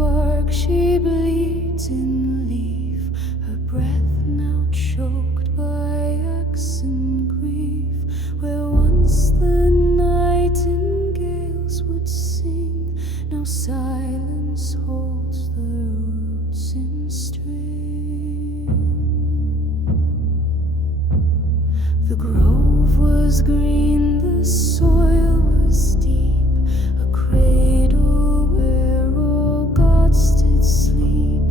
bark she bleeds in leaf, her breath now choked by axe and grief. Where once the nightingales would sing, now silence holds the roots in string. The grove was green, the soil was deep, a cradle where all gods did sleep.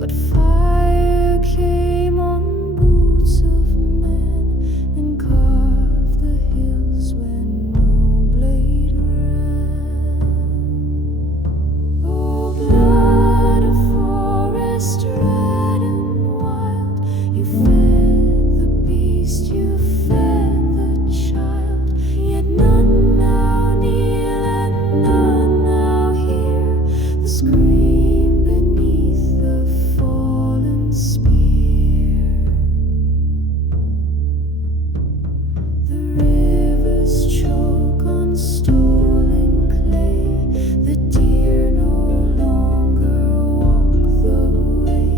But fire came on boots of men and carved the hills where no blade ran. Oh, blood of forest red and wild, you fed the beast, you fed the child. Yet none now kneel and none now hear the scream beneath the fallen spear. The rivers choke on stolen clay, the deer no longer walk the way.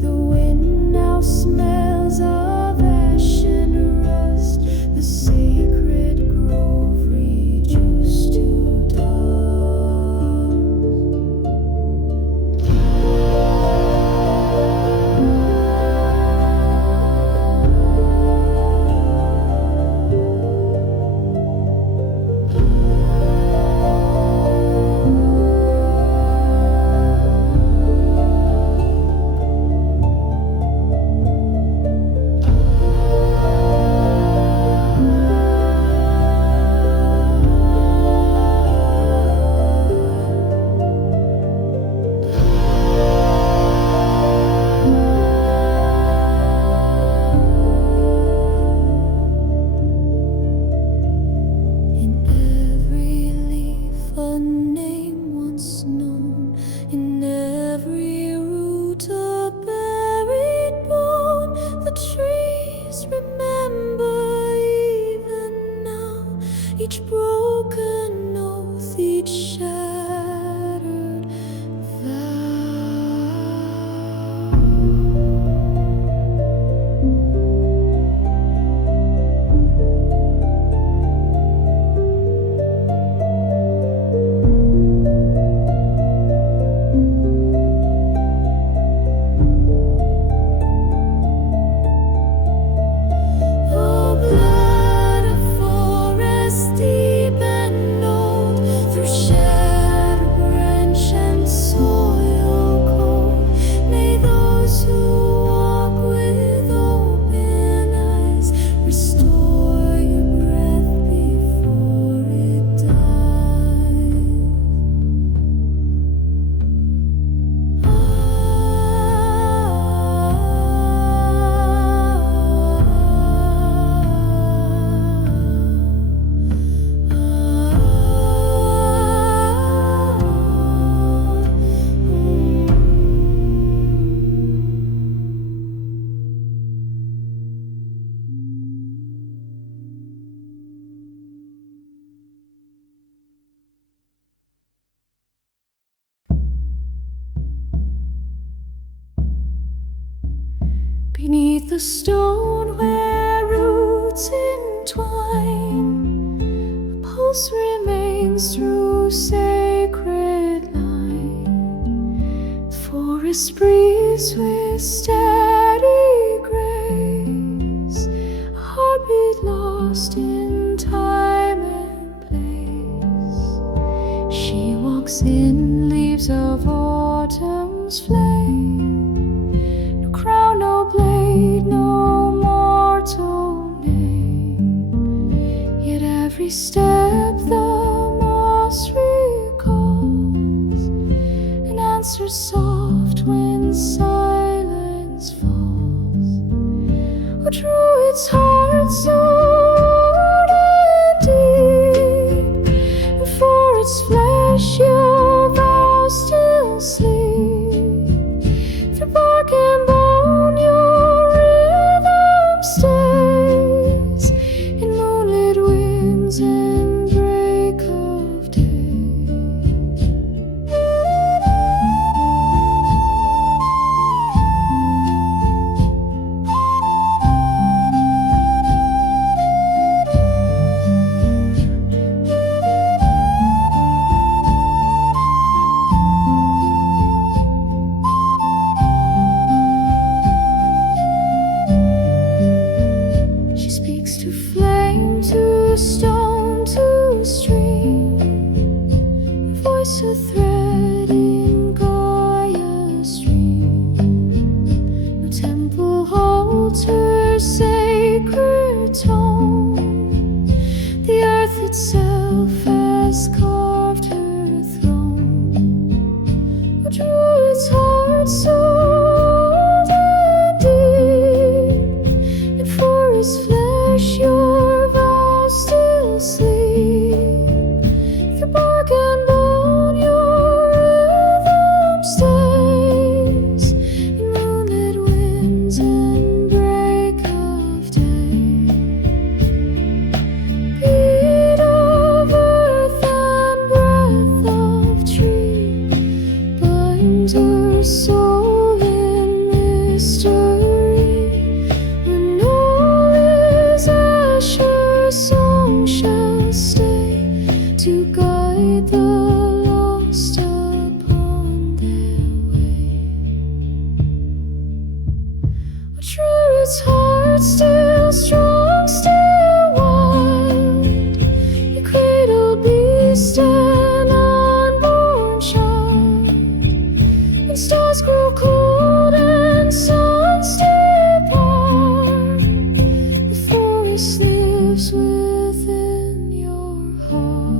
The wind now smells of ash and rust, the sacred grove reduced to in every leaf a name once known, in every root a buried bone. The trees remember even now each broken oath, each shattered vow. Oh, blood of forest deep and old, through shattered branch and soil cold, may those who walk with open eyes restore your breath before it dies. Beneath the stone where roots entwine, a pulse remains through sacred line. The forest breathes with steady grace, a heartbeat lost in time and place. She walks in leaves of autumn's flame, no crown, no blade, no mortal name. Yet every step the moss recalls, an answer soft when silence falls. Oh, true, its heart so deep, and for its flesh your vows still sleep. Through bark and bone your rhythm stays, in moonlit winds and break of day. soul in mystery. When all is ashes, song shall stay to guide the lost upon their way. Truth's heart still strong, still wild, you cradled beast and unborn child. When stars grow cold and suns depart, the forest lives within your heart.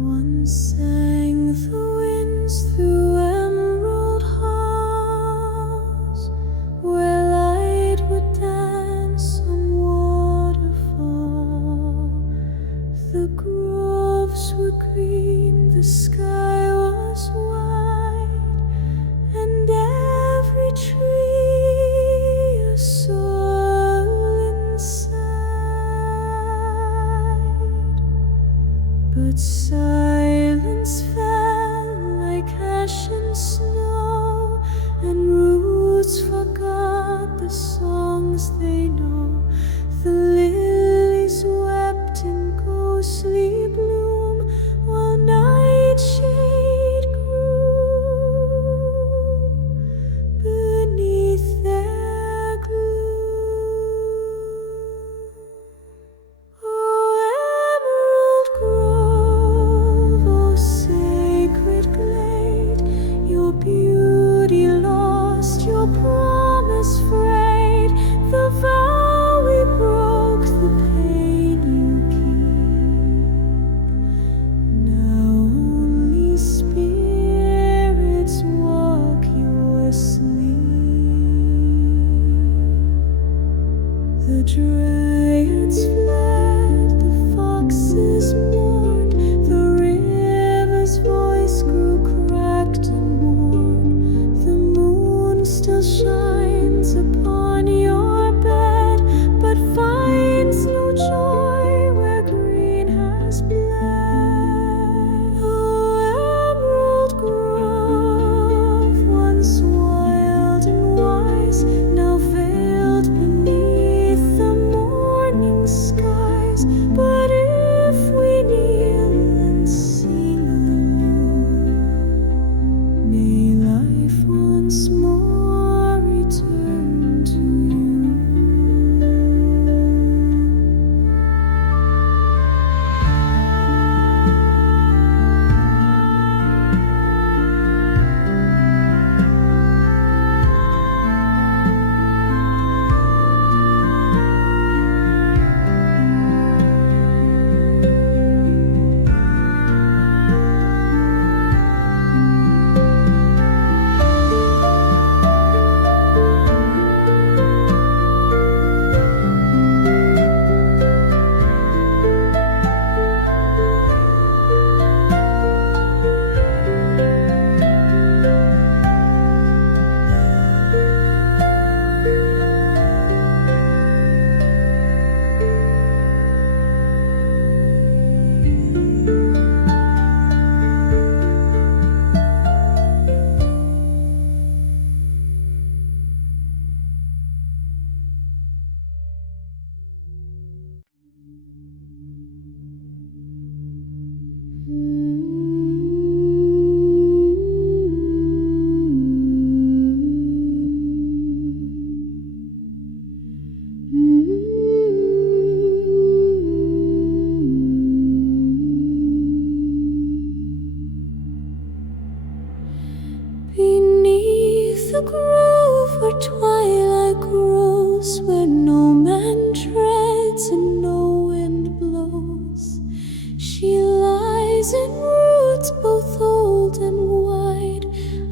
Once sang the winds through emerald halls, where light would dance on waterfall. The groves were green, the sky was white, and every tree a soul inside. But silence fell like ash and snow, and roots forgot the songs they know. The lilies wept in ghostly bloom, while nightshade grew beneath their gloom. Oh, emerald grove, oh, sacred glade, your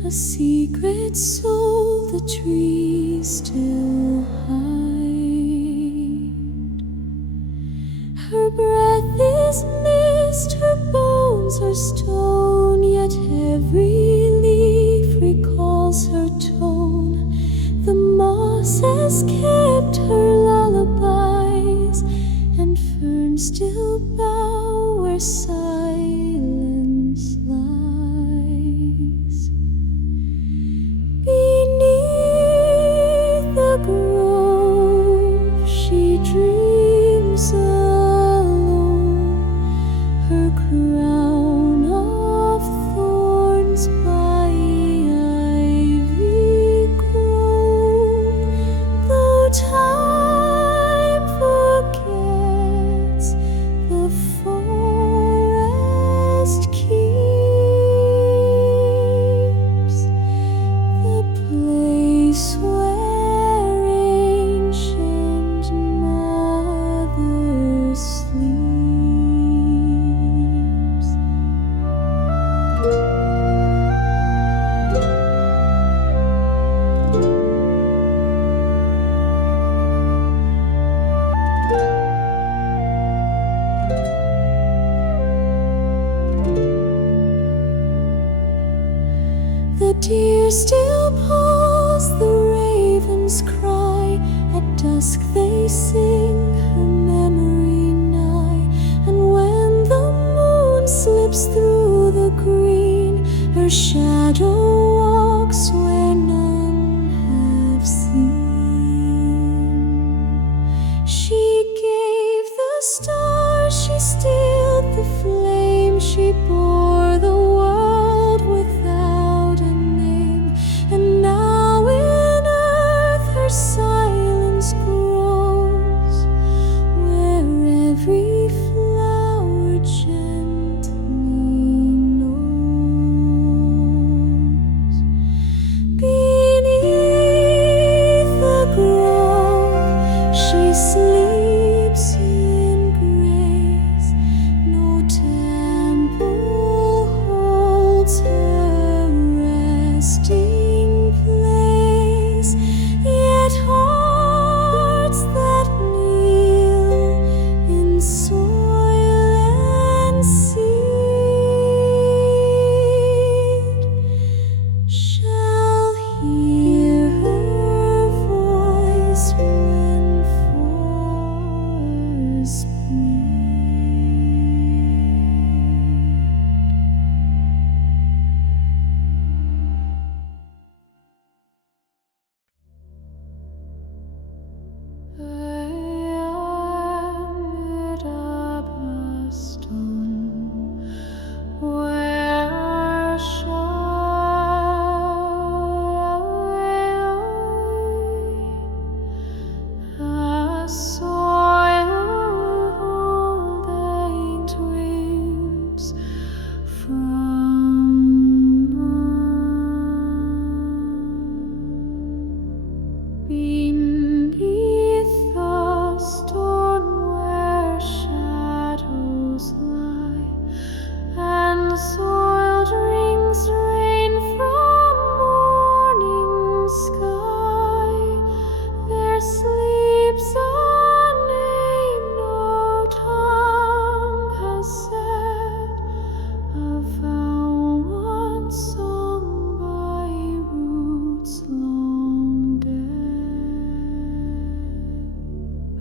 a secret soul the trees still hide. Her breath is mist, her bones are stone, yet every leaf recalls her tone. The moss has kept her lullabies, and ferns still bow where silence lies. Beneath the grove she dreams alone, her crown of thorns by ivy grown. Though time forgets, the forest keeps the place where ancient mother sleeps. The deer still pause, the ravens cry. At dusk they sing, her memory nigh. And when the moon slips through the green, her shadow walks where none have seen. She gave the stars, she stilled the flame, she bore the world without a name. And now in earth her silence grows, where every flower gently knows. Beneath the grove she sleeps in grace. No temple holds her resting place, yet hearts that kneel in soil and seed shall hear her voice when forests bleed. Amid a stone where a soil holding twins from beneath the stone where shadows lie, and soiled rings rain from morning sky. There sleeps a name no tongue has said, a vow once sung by roots long dead.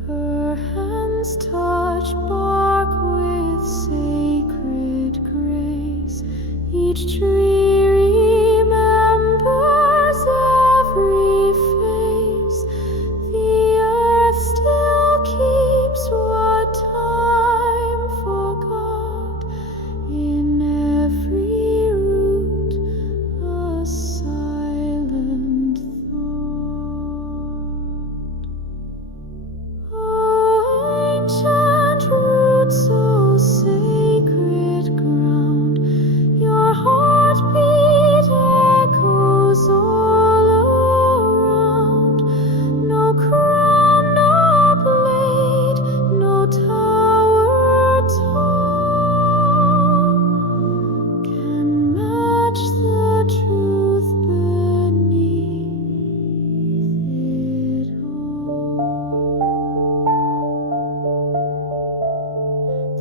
Her hands touch bark with sacred grace. Each tree remembers every face. The earth still keeps what time forgot. In every root a silent thought. Oh, ancient root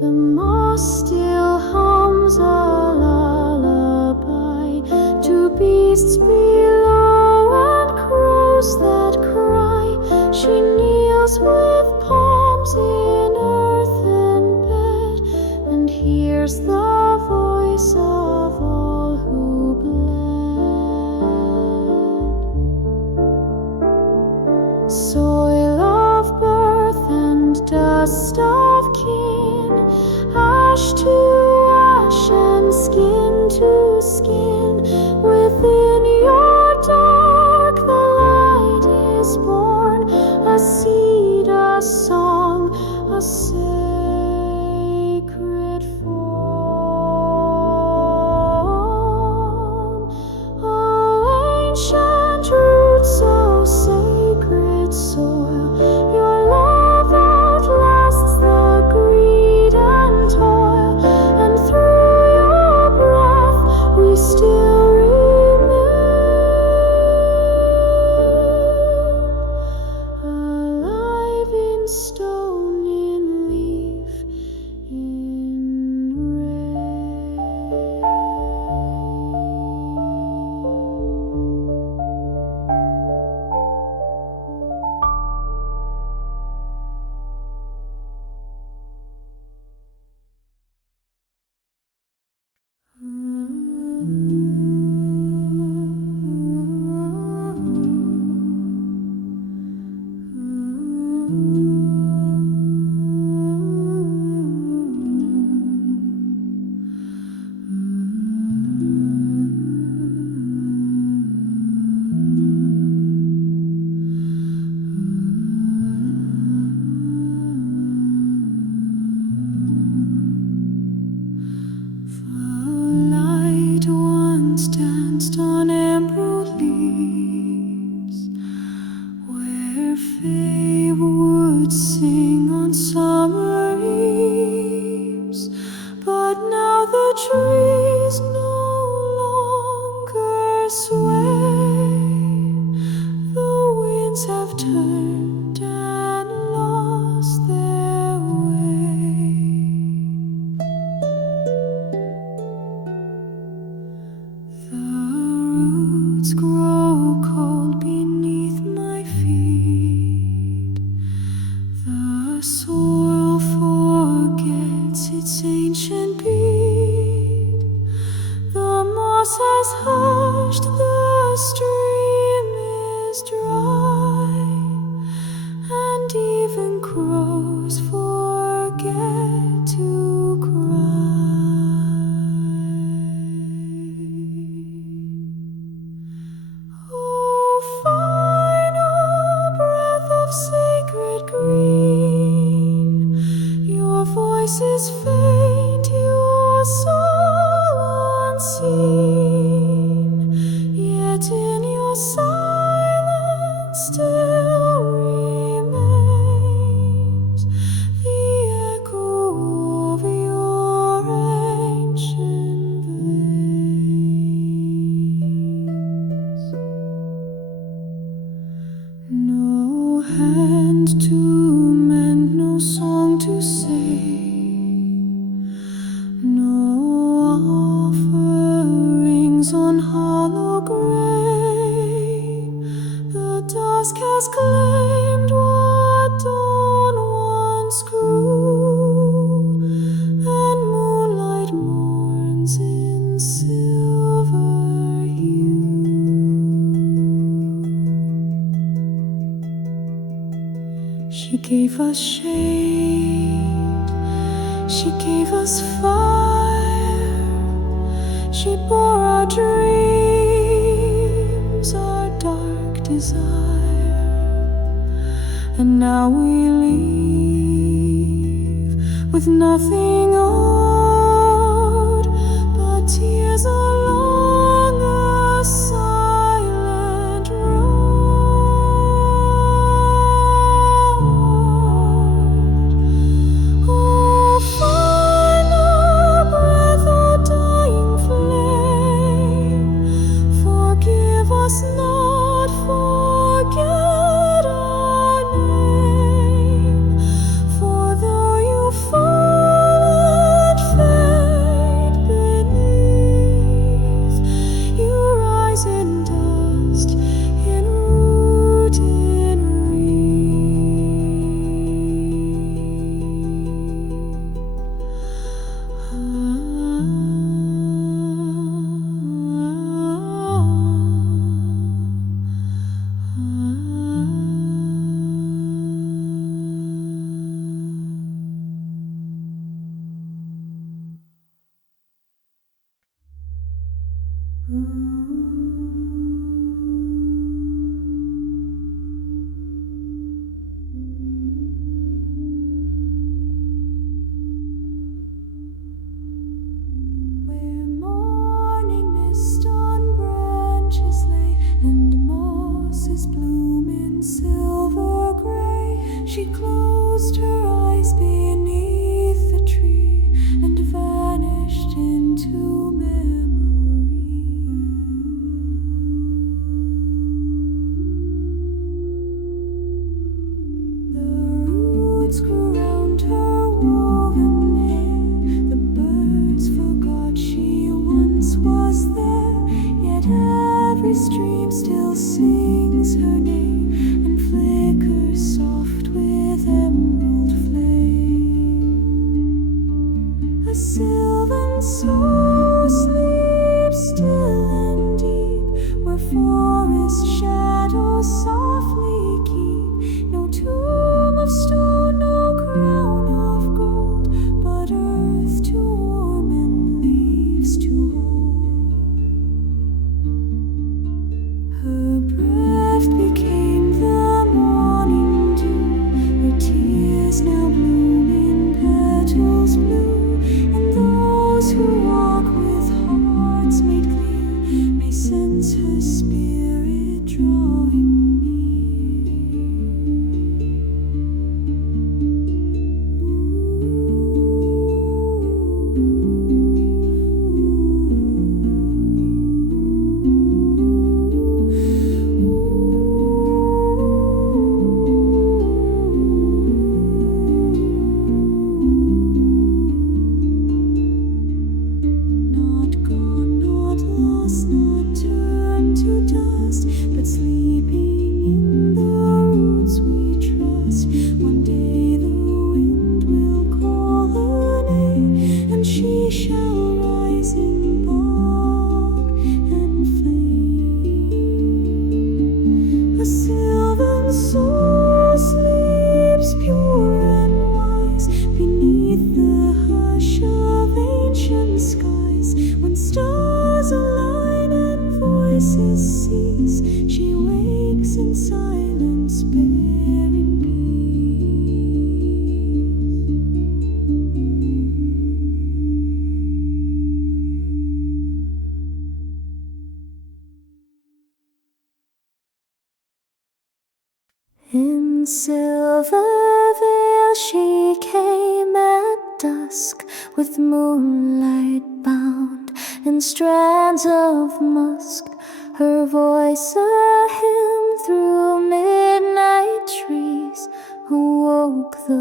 The moss still hums a lullaby to beasts below and crows that cry. She kneels with palms in earthen bed and hears the voice of all who bled. Soil of birth and dust of kin, ash to ash and skin to skin. Within your dark the light is born, a seed, a song, a sacred form. Oh, ancient roots, so sacred soil, your love outlasts the greed and toil, and through your breath we still remain, alive in stone, in leaf, in light once danced on emerald leaves, where fae would sing on summer eves. But now the trees no longer sway, the winds have turned and lost their way. The roots grow cold beneath my feet. The soil forgets its ancient beat. The moss has hushed, the stream is dry, and even crows forget to cry. Oh, final breath of sacred green, your voice is faint, your soul unseen, yet in your silence still remains the echo of your ancient veins. No hand to mend, no song to sing, no offerings on hollow grave. The dusk has claimed what dawn once grew, and moonlight mourns in silver hue. She gave us shade, she gave us fire, she bore our dreams, our dark desire, and now we leave with nothing owed but tears along a silent road. Oh, final breath, oh dying flame, forgive us not, forget our name, for though you fall A sylvan soul sleeps still and deep, where forest shadows softly keep. No tomb of stone, no crown of gold, but earth to warm and leaves to hold. Her breath became the morning dew, her tears now bloom in petals blue, and those who walk with hearts made clear may sense her spirit drawing but sleeping in the roots we trust. One day the wind will call her name, and she shall rise in bog and flame. A sylvan soul sleeps pure and wise beneath the hush of ancient skies. When stars align and voices cease, she wakes in silence, bearing peace. In Silver Vale she came at dusk, with moonlight bound in strands of musk. Her voice a hymn through midnight trees, awoke the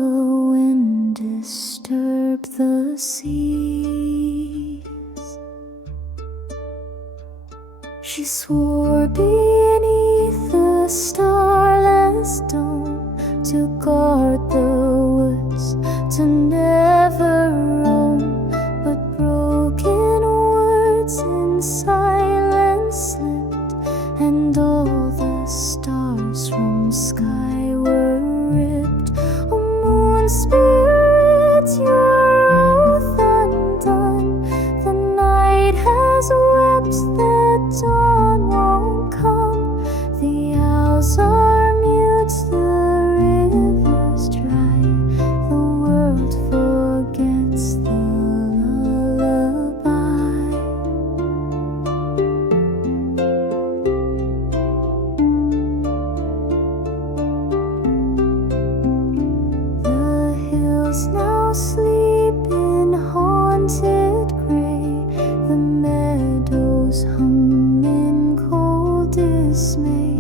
wind, disturbed the seas. She swore beneath the starless dome to guard the woods, to never roam, but broken words in silence slipped, and all the stars from sky were ripped. O moon spirit, your oath undone, the night has wept, the dawn won't come. The owls are mute, the river's dry, the world forgets the lullaby. The hills now sleep in haunted gray, the meadows hum in cold dismay.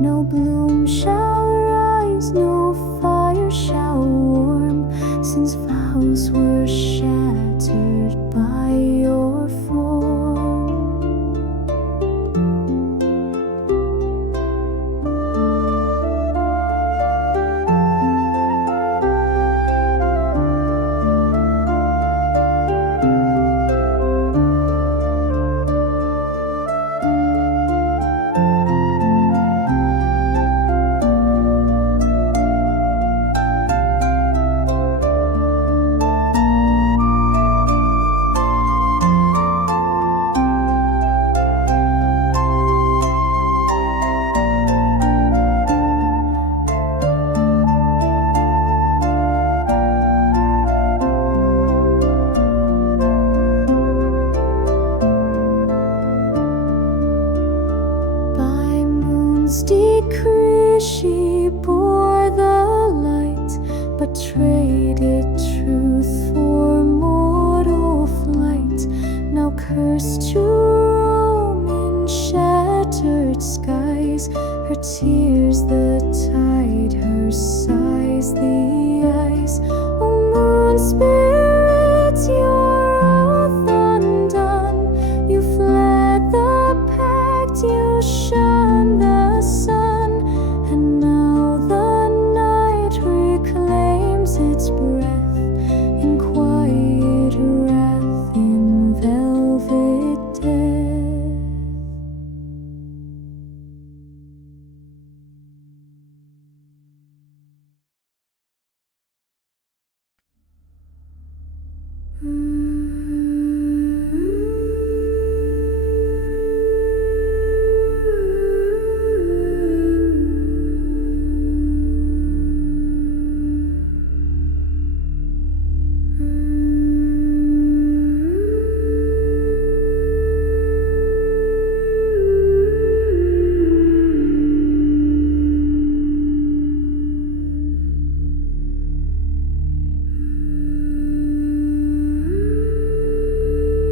No bloom shall rise, no fire shall warm, since vows were shattered by your form.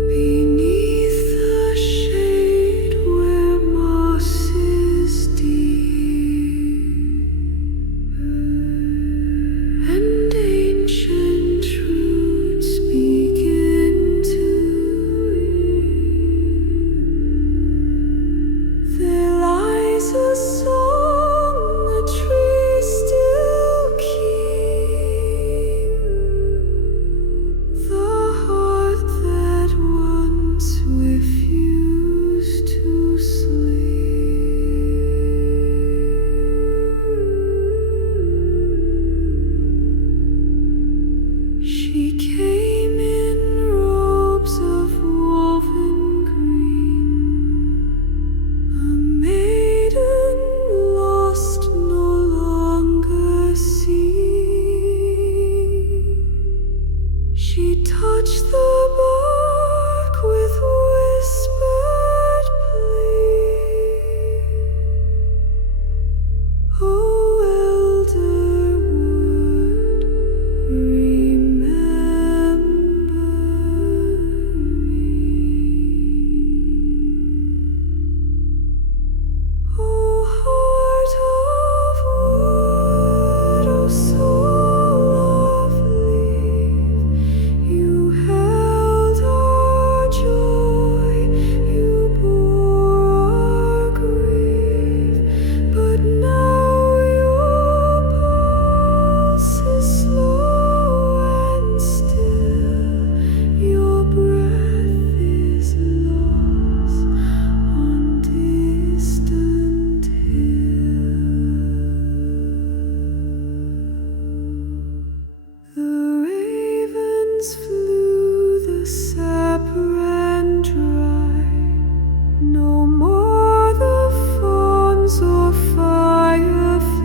Beneath the shade where moss is deep and ancient roots begin to weave, there lies a song the trees still keep, the heart that once refused to sleep. She came in robes of woven green, a maiden lost, no longer seen. She touched the bark with whispered plea. Oh, elder wood, remember me. Oh, heart of wood, oh, so lovely, you held our joy, you bore our grief, but now your pulse is slow and still, your breath is lost on distant hill. The ravens flew, the sap ran dry. No more the fawns or fireflies.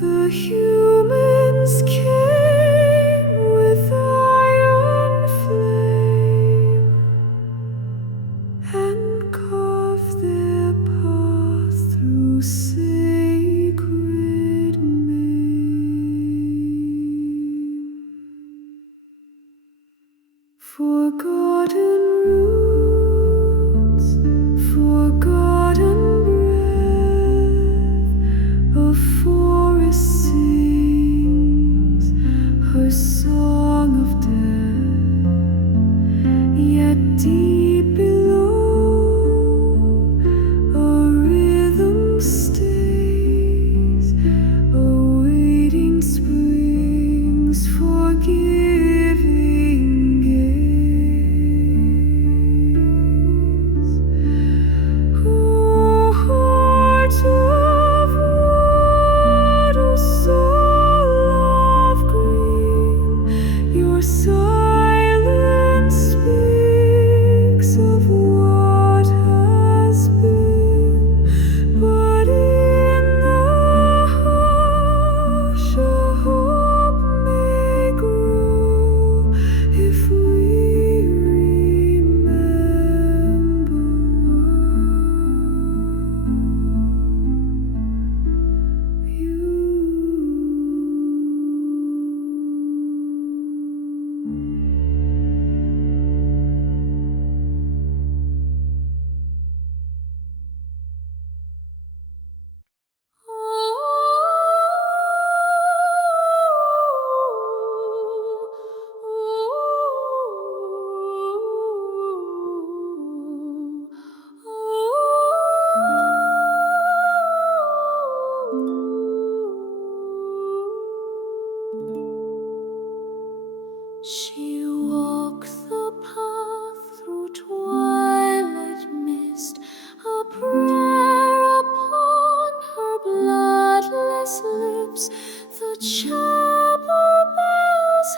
The humans came with iron flame and carved their path through sacred main. Forgotten roots, forgotten breath, a forest sings her song of death, yet deep below a rhythm stays, awaiting spring's forgiving gaze. Oh, heart of wood, oh, soul of green, your silence speaks of what has been, but in the hush a hope may grow if we remember you. She walked the path through twilight mist, a prayer upon her bloodless lips. The chapel bells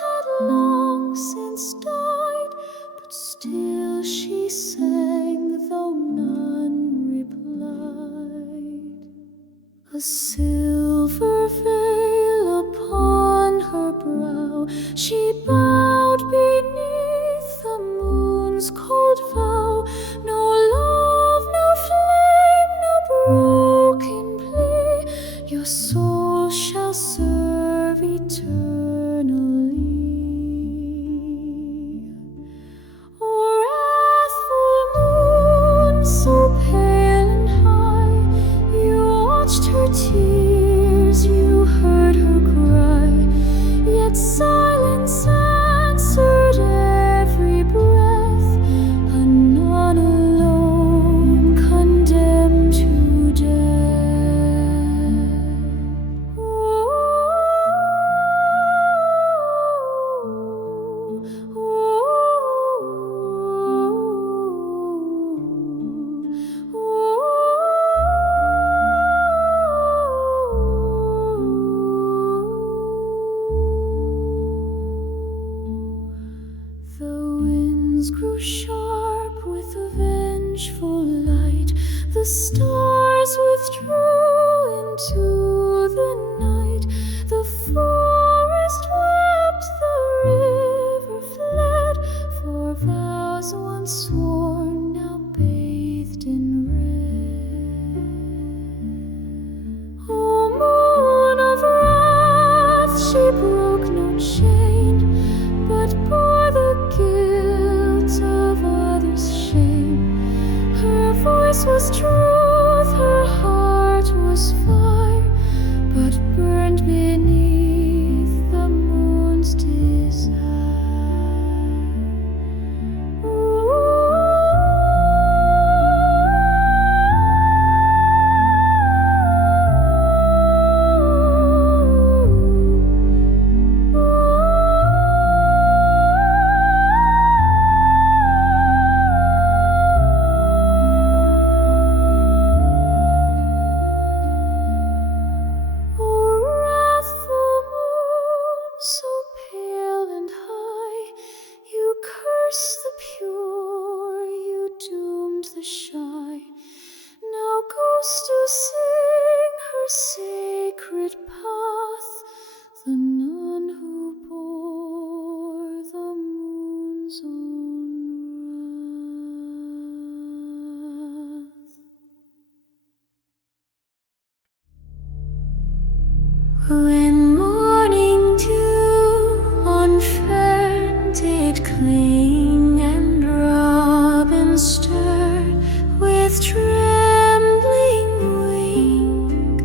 grew sharp with a vengeful light. The stars withdrew into the night. The forest wept, the river fled, for vows once sworn now bathed in red. O moon of wrath, she broke no chain, but bore the guilt of others' shame. Her voice was truth, her heart was fire, but burned beneath the moon's desire. So pale and high, you cursed the pure, you doomed the shy. Now goes to sing her sacred path, the nun who bore the moon's own wrath. When morning dew on fern did cling, and robin stirred with trembling wing,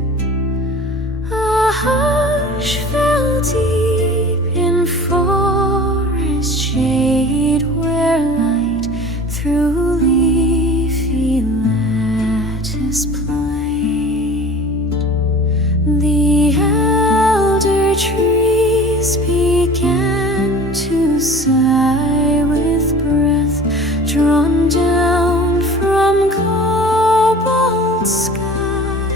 a hush fell deep in forest shade, where light through leafy lattice played. The elder trees began to sigh with breath drawn down from cobalt sky.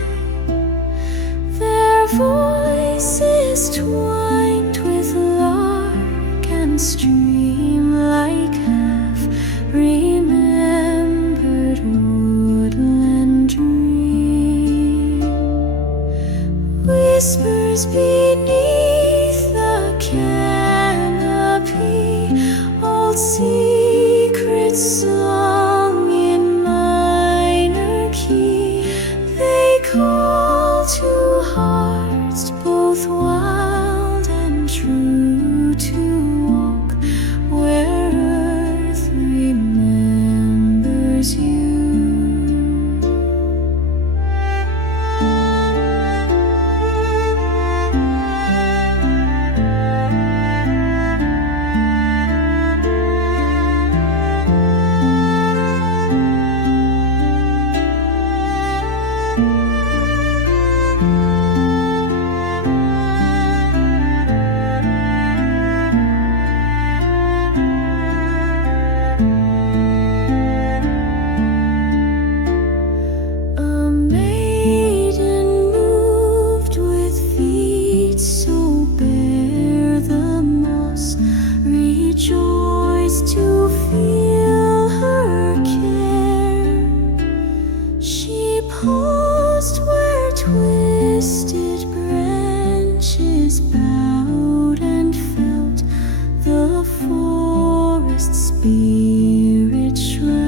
Their voices twined with lark and stream, like half remembered woodland dream. Whispers beneath the canopy, old secret song in minor key. They call to hearts both wild and true, to walk where earth remembers you. A maiden moved with feet so bare, the moss rejoiced to feel her care. She paused where twisted branches bowed, and felt the forest spirit shroud.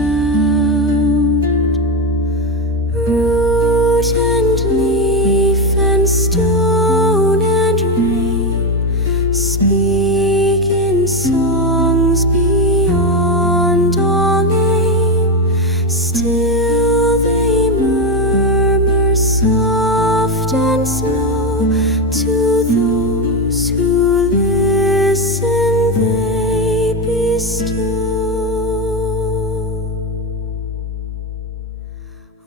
Root and leaf and stone and rain speak in songs beyond all name. Still they murmur soft and slow to those who listen. They bestow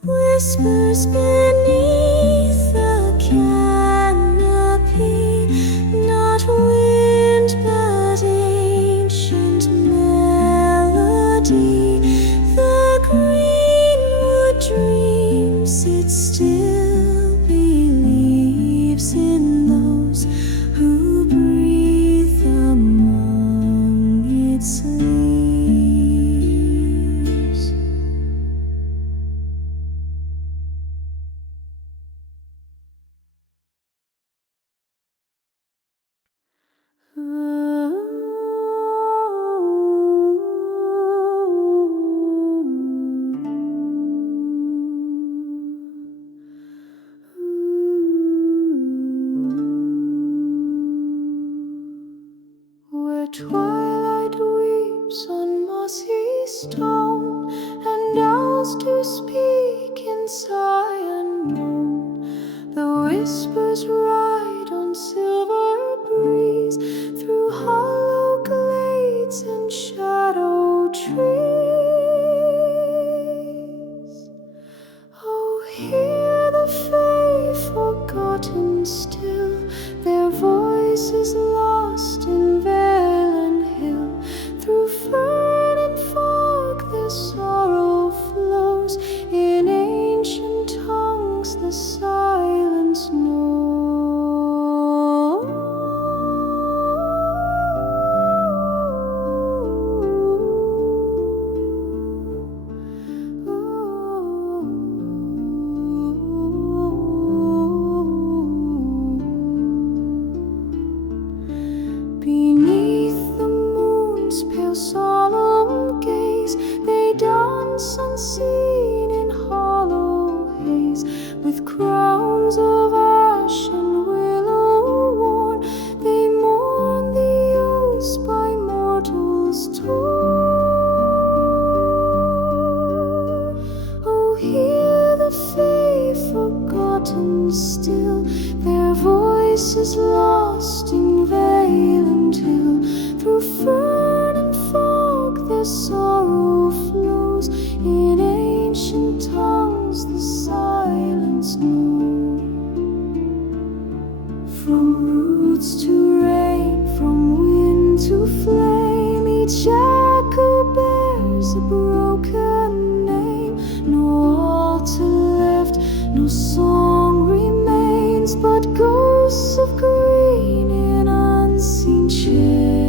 whispers beneath the canopy, not wind but angel. Where twilight weeps on mossy stone, and owls do speak in sigh and moan. The whispers ride on silver breeze through hollow glades and shadow trees. Oh, hear the fae forgotten still, their voices lost in vale and hill. Through fern and fog their sorrow flows, in ancient tongues the silence knows. Beneath the moon's pale solemn gaze, they dance unseen in hollow haze. With crowns of ash and willow worn, they mourn the oaths by mortals torn. Oh, hear the fae forgotten still, their voices lost in vale and hill. Through fern and fog their sorrow flows, in ancient tongues the silence knows. From roots to rain, from wind to flame, each echo bears a broken name. No altar left, no song remains, but ghosts of green in unseen shade.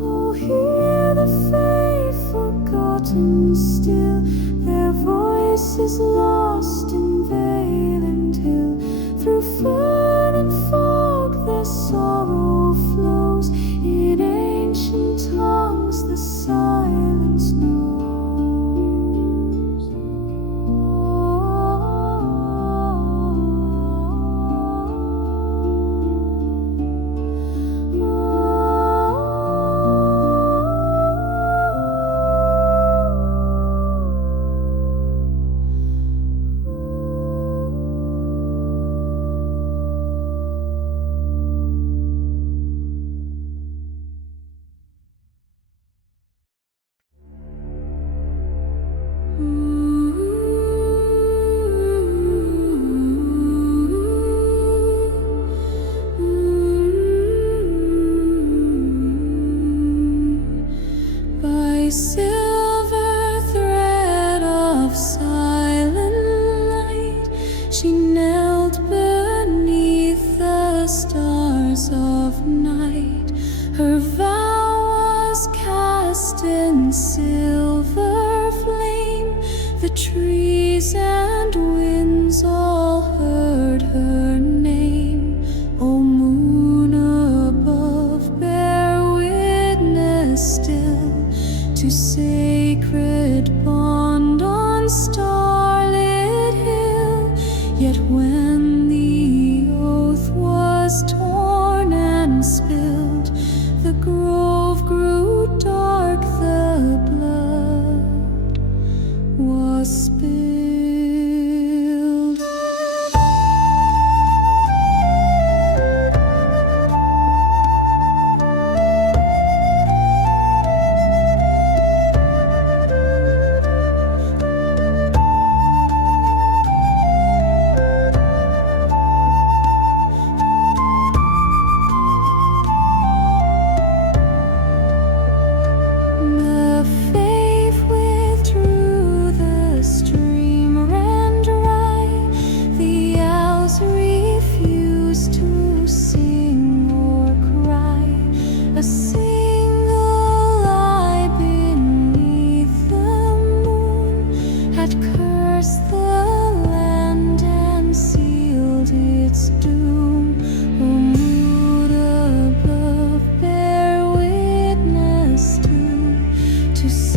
Oh, hear the fae forgotten still, their voices lost in vale and hill. Through fern and fog their sorrow flows, in ancient tongues the silence knows. By silver thread of silent light, she knelt beneath the stars of night. Her vow was cast in silver flame. The trees and winds all heard her name. O moon above, bear witness still to sacred bond on starlit hill. Yet when the oath was torn and spilled, the grove grew dark, the blood was spilled.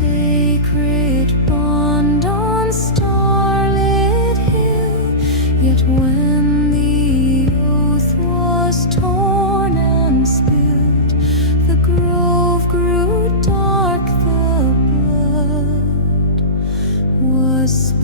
sacred bond on starlit hill. Yet when the oath was torn and spilled, the grove grew dark, the blood was spilled.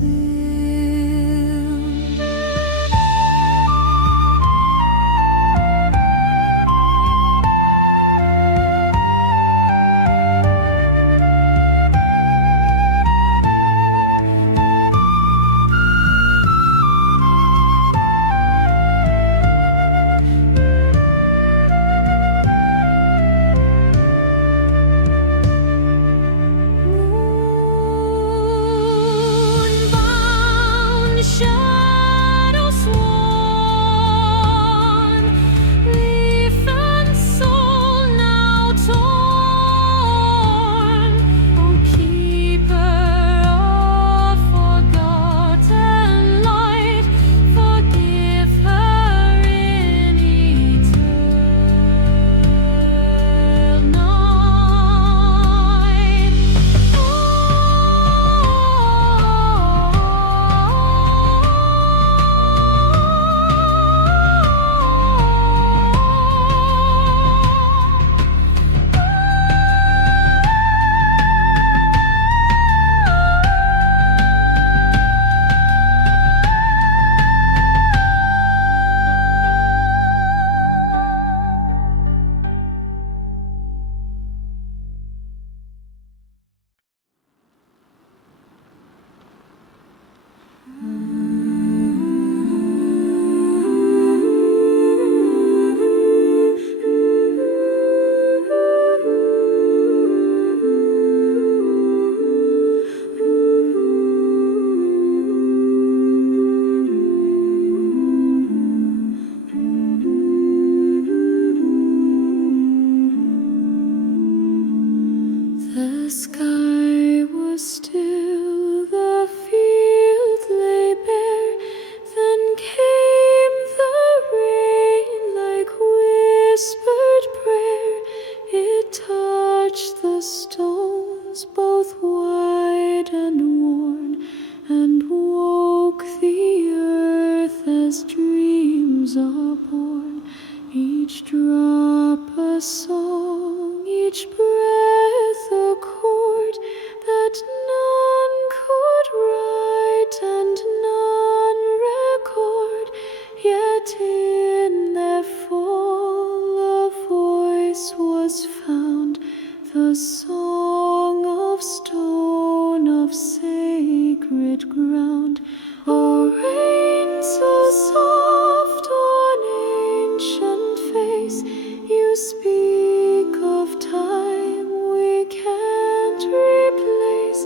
Moonbound, shadow sworn, leaf and soul now torn. O keeper of forgotten light, forgive her in eternal night. The sky was still, the field lay bare. Then came the rain like whispered prayer. It touched the stones, both white and worn, and woke the earth as dreams are born. Each drop a song, each breath a chord that none could write and none record. Yet in their fall a voice was found, the song of stone, of sacred ground. O rain so soft on ancient face, you speak of time we can't replace.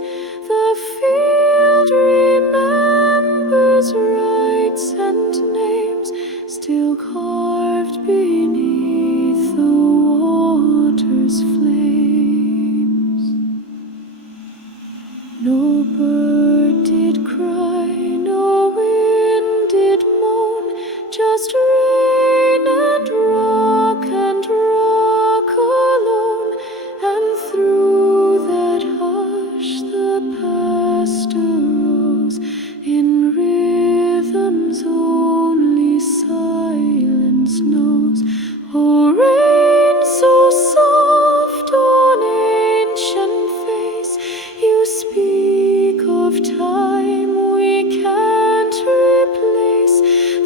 The field remembers rights and names, still carved beneath the water's flames. No bird did cry, no wind did moan, just rain and rock alone. And through that hush the past arose, in rhythms only silence knows. O rain so soft on ancient face, you speak of time we can't replace.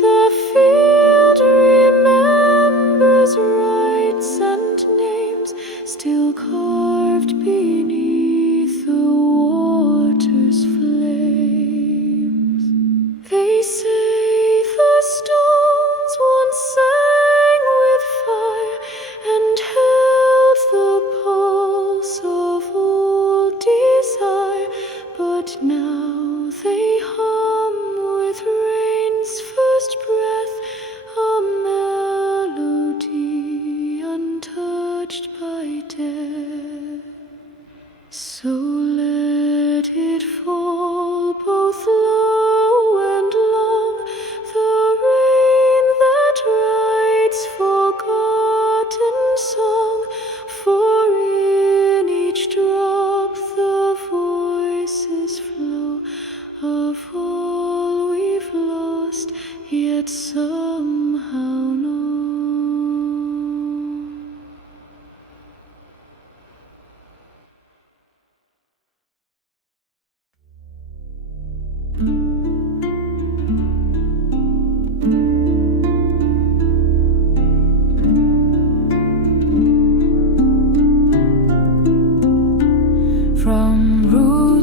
The field remembers rights and names, still carved beneath the water's flames. They say the stones once sang with fire and held the pulse of old desire, but now they hum with rain's first breath, a melody untouched by death. So let it fall, both low and long, the rain that writes forgotten song. For in each drop the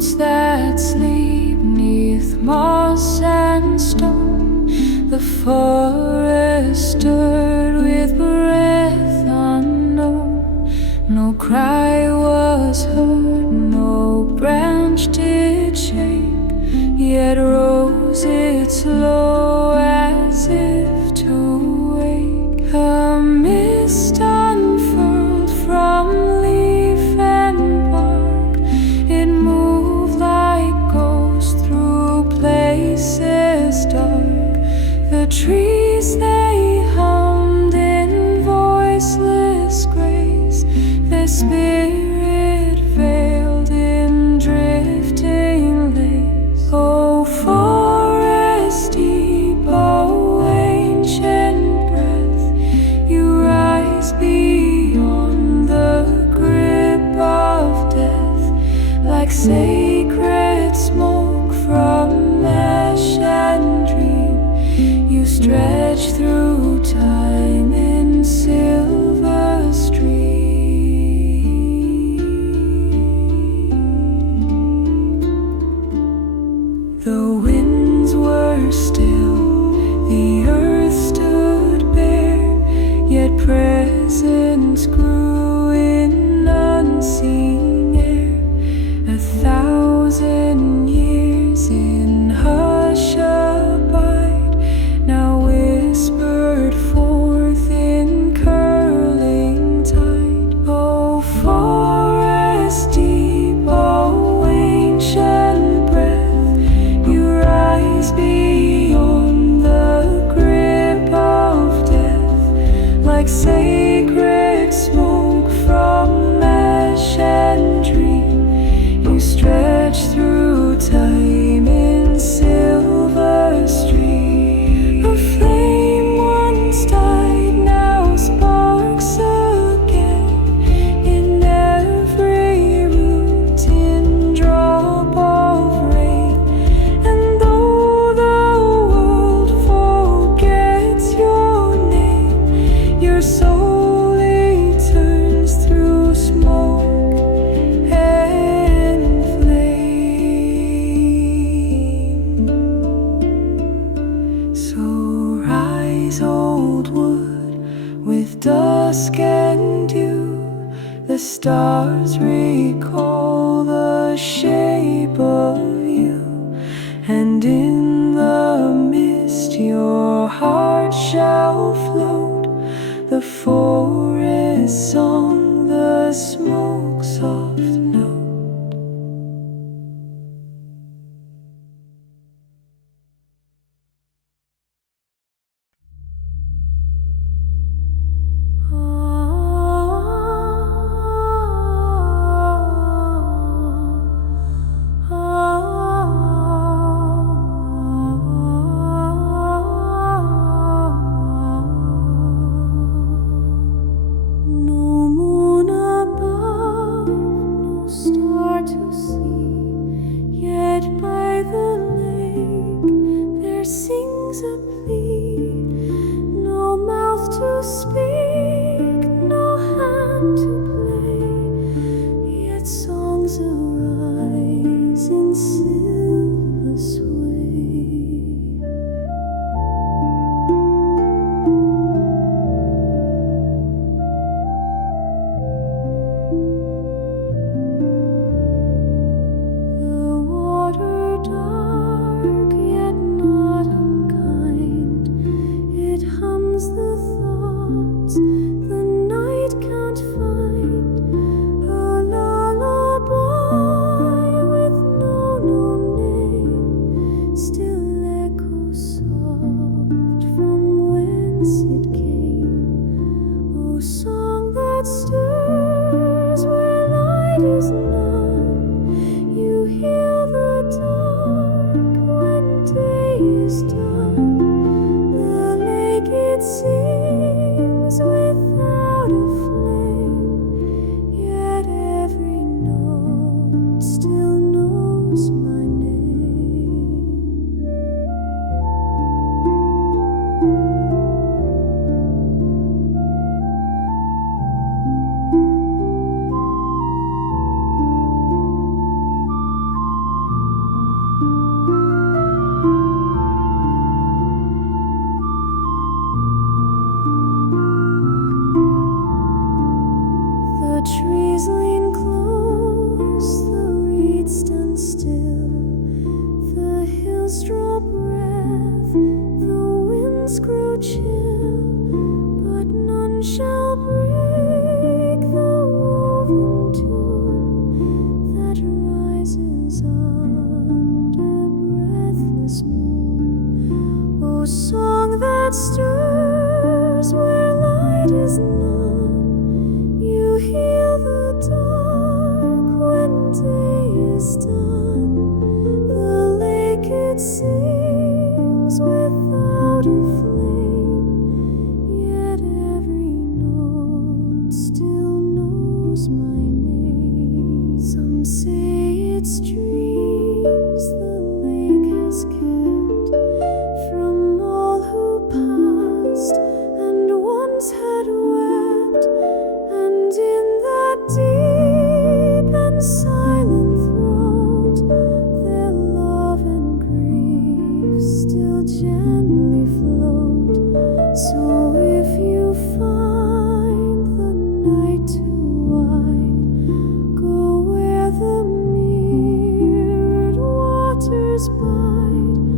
goats that sleep neath moss and stone. The forest stirred with breath unknown. No cry was heard, no branch did shake, yet rose its low as if to wake. A mist unfurled from leaf and bark, it moved like ghosts through places dark. The trees they hummed in voiceless grace, their spirit veiled in drifting lace. Oh, forest deep, oh, ancient breath, you rise beyond the grip of death, like sacred smoke from ash and dream. You stretch through time in silver stream. The winds were still, the earth stood bare, yet presence grew in unseen air. 1,000 years in hush abide, now whispered forth in curling tide. Oh, forest deep, oh, ancient breath, you rise beyond the grip of death, like sacred smoke from ash and dream. You stretch through time in silver stream. A flame once died, now sparks again in every routine drop of rain. And though the world forgets your name, your soul returns through smoke and flame. So rise, old wood, with dusk and dew. The stars recall the shape of you, and in the mist your heart shall float. The forest song, the smoke soft note. No moon above, no star to see, yet by the lake there sings a plea. No mouth to speak, no hand to play, yet songs arise in silver sway. The water dark, yet not unkind, it hums the thoughts the night can't find. A lullaby with no name, still echoes soft from whence it came. O song that stirs where light is none, you heal the dark when day is done. The lake it sings without a flame, yet every note still knows my name. Winds draw breath, the winds grow chill, but none shall break the woven tune that rises under breathless moon. O song that stirs where light is none, you heal the dark when day is done. The lake it sings without a flame, yet every note still knows my name. Some say it's dreams the lake has kept from all who passed and once had wept, and in that deep and silent throat their love and grief still gently float. So if you find the night too wide, go where the mirrored waters bide,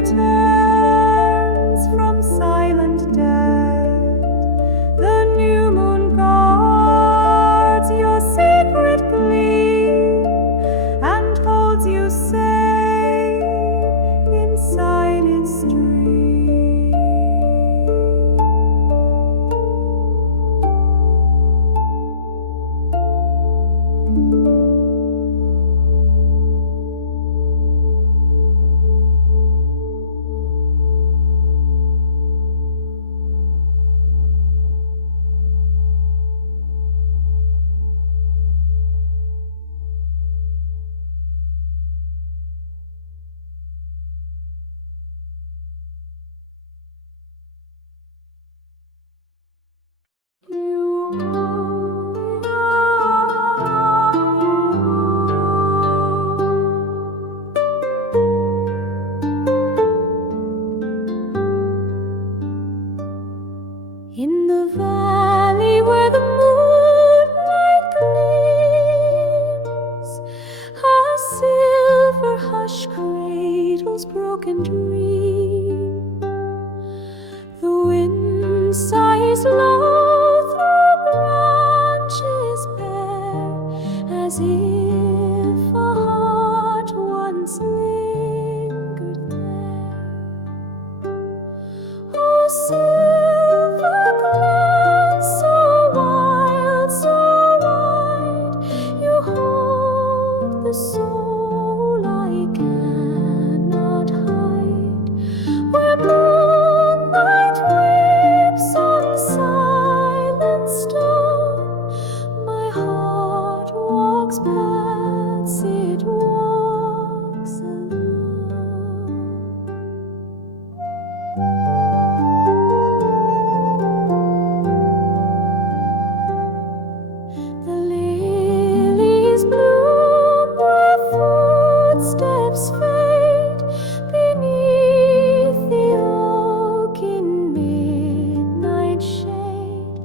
returns from silent death. The new moon guards your secret gleam and holds you safe inside its dream. In the valley where the moonlight gleams, a silver hush cradles broken dream. The wind sighs low through branches bare, as if a heart once lingered there. Oh, silver glance, so wild, so wide, you hold the soul I cannot hide. Where moonlight weeps on silent stone, my heart walks paths it walks alone. The lilies bloom where footsteps fade beneath the oak in midnight shade.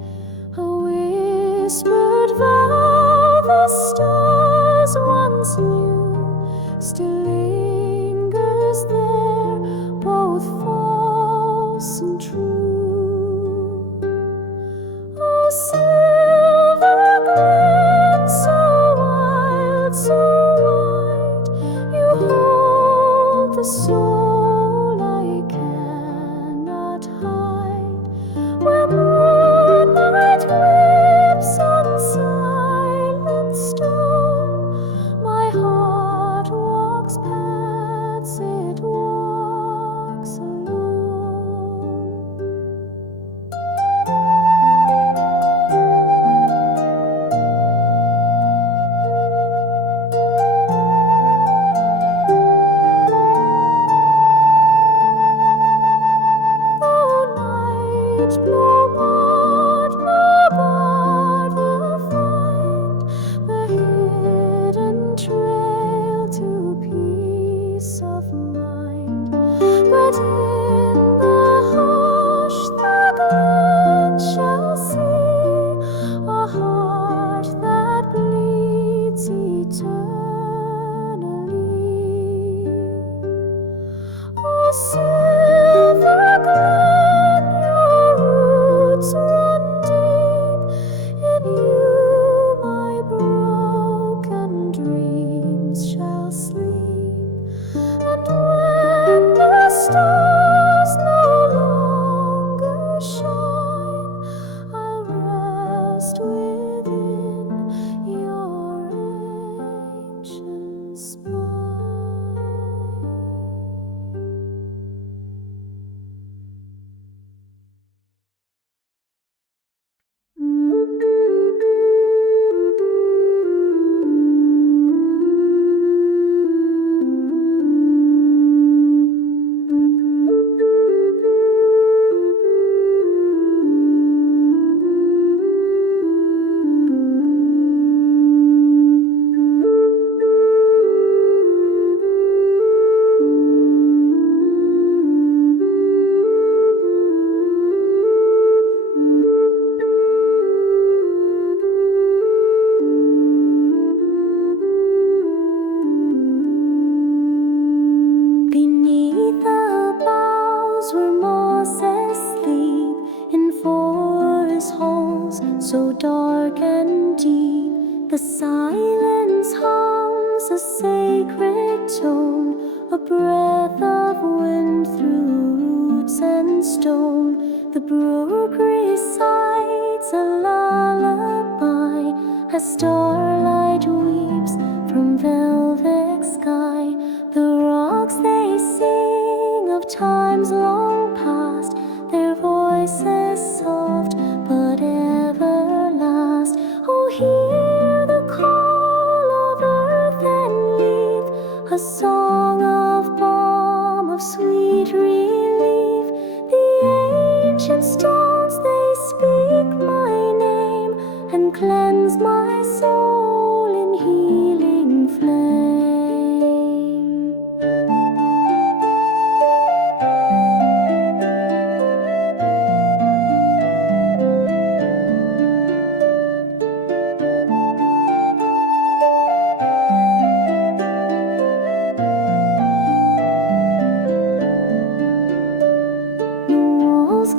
A whispered vow the stars once knew still lingers there, both false and true. Oh, silver glance, so wild, so wide, you hold the soul I cannot hide. Where moonlight weeps on silent stone, my heart walks paths it walks alone. Though night blow wide, no bother find the hidden trail to peace of mind. But in the hush the glance shall see a heart that bleeds eternally. Oh, silver glen, your roots run deep. In you my broken dreams shall sleep. And when the stars no longer shine, I'll rest within your ancient spine. The brook recites a lullaby as starlight weeps from velvet sky. The rocks they sing of times long past, their voices soft but everlast. Oh, hear the call of earth and leaf, a song of balm, of sweet relief. The ancient stones they speak my name and cleanse my soul in healing flame.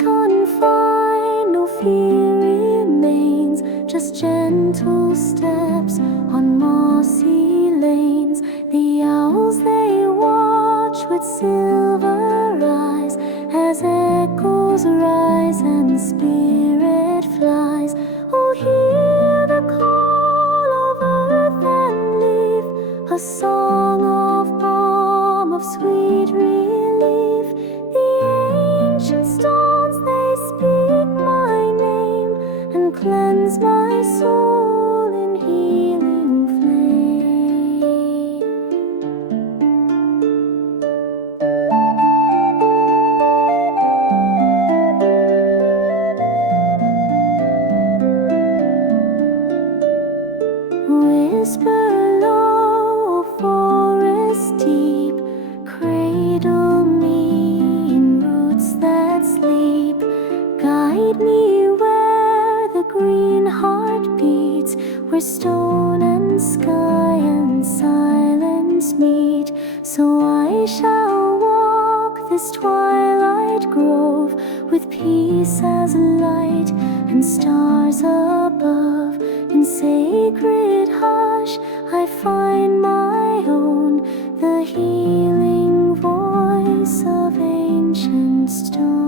Confined, no fear remains, just gentle steps on mossy lanes. The owls they watch with silver eyes as echoes rise and spirit flies. Oh, hear the call of earth and leaf, a song of balm, of sweet relief. The ancient stones they speak my name and cleanse my soul in healing flame. Whisper low, forest deep, cradle me in roots that sleep. Guide me where the green heart beats, where stone and sky and silence meet. So I shall walk this twilight grove with peace as light and stars above. In sacred hush I find my own, the healing voice of ancient stone.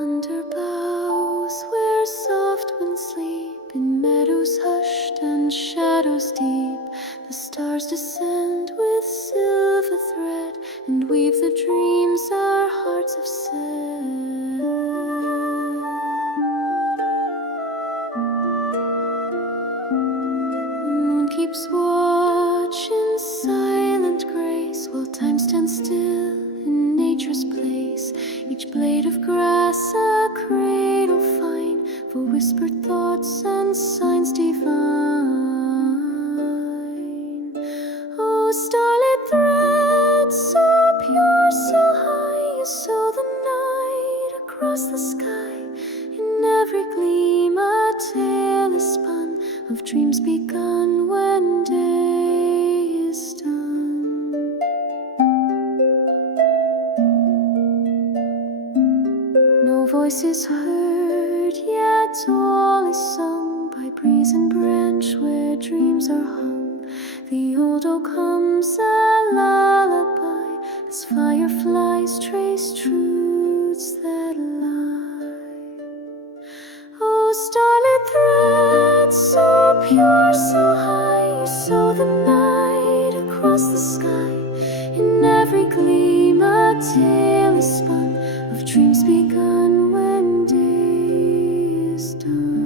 Under boughs where soft winds sleep, in meadows hushed and shadows deep, the stars descend with silver thread and weave the dreams our hearts have said. The moon keeps watch in silent grace, while time stands still in nature's place. Each blade of grass a cradle fine for whispered thoughts and signs divine. Oh, starlit thread, so pure, so high, you sew the night across the sky. In every gleam a tale is spun of dreams begun when day is done. No voice is heard, yet all is sung by breeze and branch where dreams are hung. The old oak hums a lullaby as fireflies trace truths that lie. Oh, starlit thread, so pure, so high, you sew the night across the sky. In every gleam a tale is spun of dreams begun when day is done.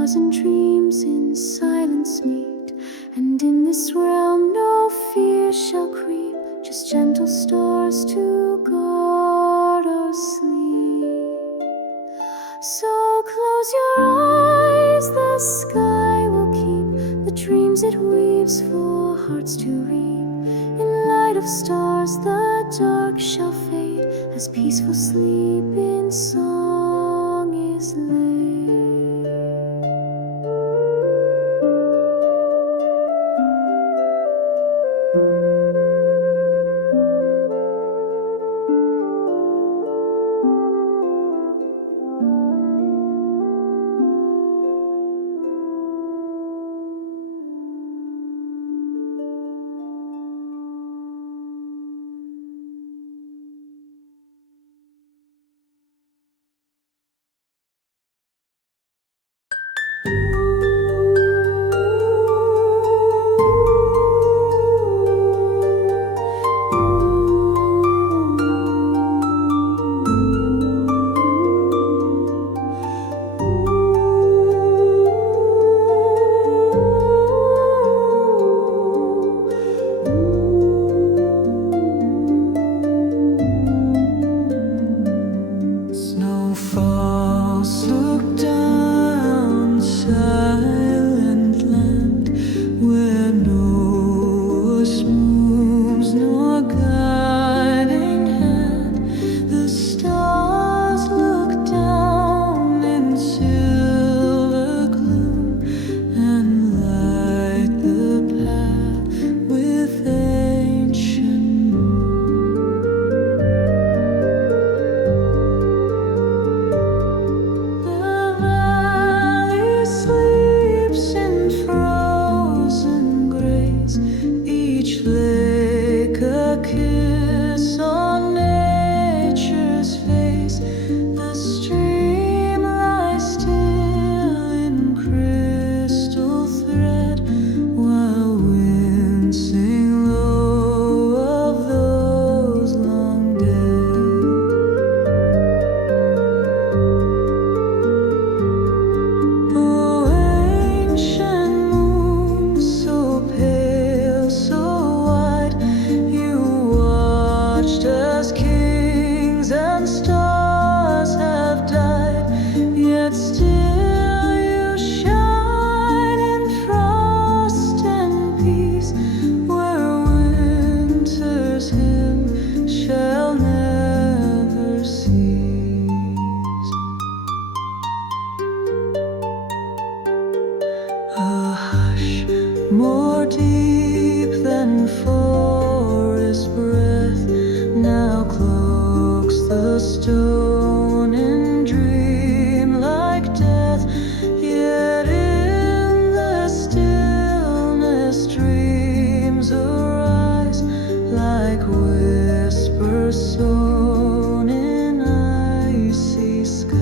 stars and dreams in silence meet, and in this realm no fear shall creep, just gentle stars to guard our sleep. So close your eyes, the sky will keep the dreams it weaves for hearts to reap. In light of stars the dark shall fade, as peaceful sleep in song is laid. More deep than forest breath now cloaks the stone in dream like death. Yet in the stillness dreams arise like whispers sown in icy sky.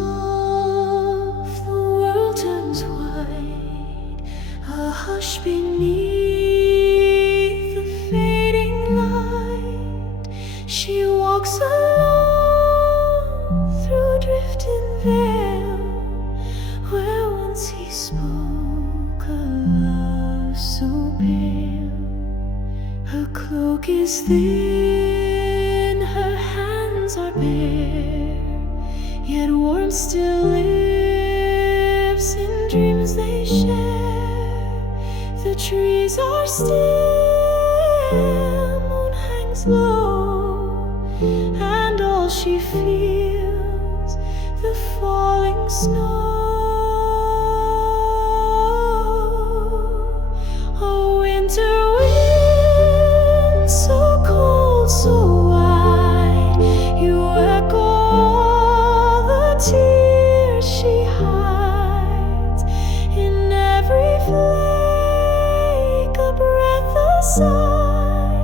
off, the world turns white, a hush beneath the fading light. She walks alone through a drifting veil, where once he spoke a love so pale. Her cloak is thin, her hands are bare, yet warmth still lives in dreams they share. The trees are still, moon hangs low, and all she feels, the falling snow. A winter wind, so cold, so wide, you echo all the tears she hides. In every flake, a breath, a sigh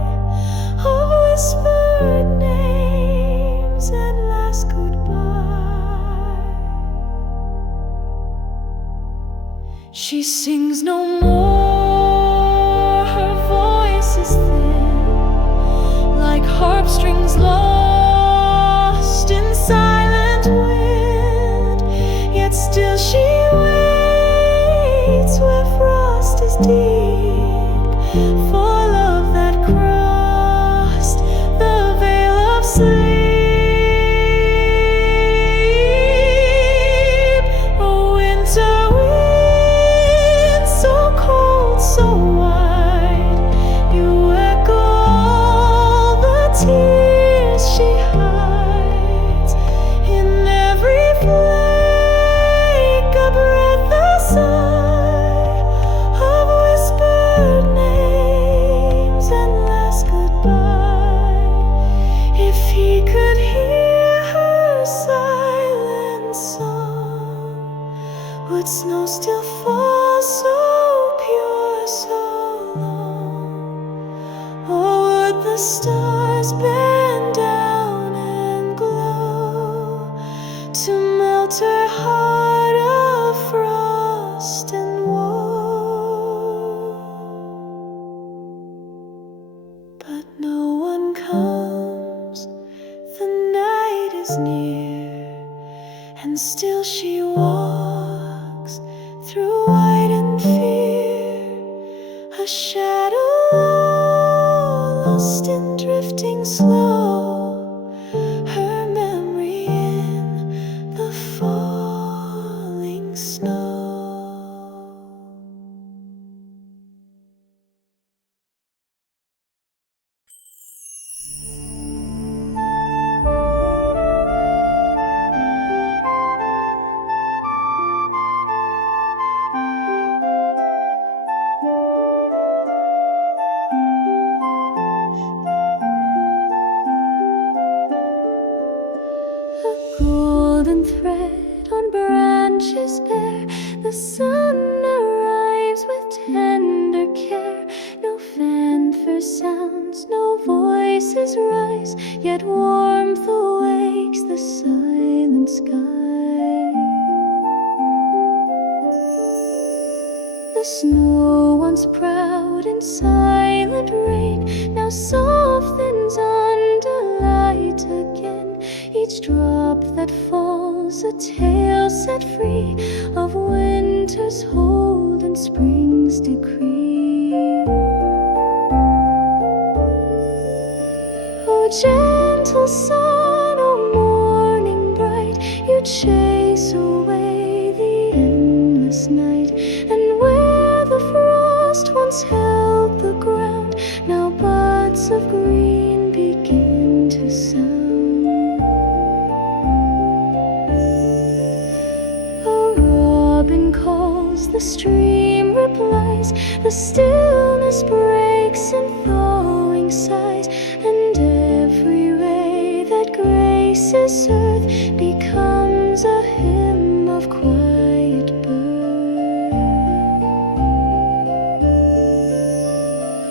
of whispered names and last goodbye. She sings no more, her voice is thin, like harp strings lost in silent wind. Yet still she waits where frost is deep, for love that crossed the veil of sleep. A winter wind, so cold, so wide, you echo all the tears she hides. In every flake, a breath, a sigh of whispered names and last goodbye. If he could hear her silent song, would snow still fall so pure, so long? Or would the stars bend down and glow to melt her heart of frost and woe? But no one comes, the night is near, and still she walks through white and fear, a shadow lost in drifting slow, her memory in the falling snow. A golden thread on branches bare, the sun arrives with tender care. No fanfare sounds, no voices rise, yet warmth awakes the silent sky. The snow, once proud in silent rain, now softens under light again. Each drop that falls, a tale set free of winter's hold and spring's decree. O gentle sun, O morning bright, you chase away the endless night. And where the frost once held the ground, now buds of green begin to sound. Robin calls, the stream replies, the stillness breaks in thawing sighs, and every ray that graces earth becomes a hymn of quiet birth.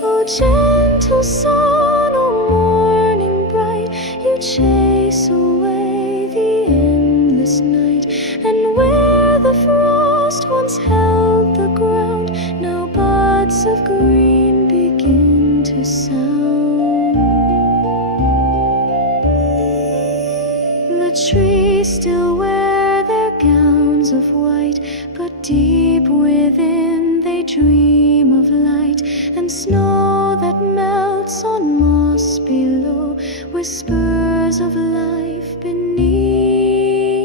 O gentle sun, O morning bright, you chase away the endless night. And where the frost once held the ground, now buds of green begin to sound. The trees still wear their gowns of white, but deep within they dream of light, and snow that melts on moss below, whispers of life beneath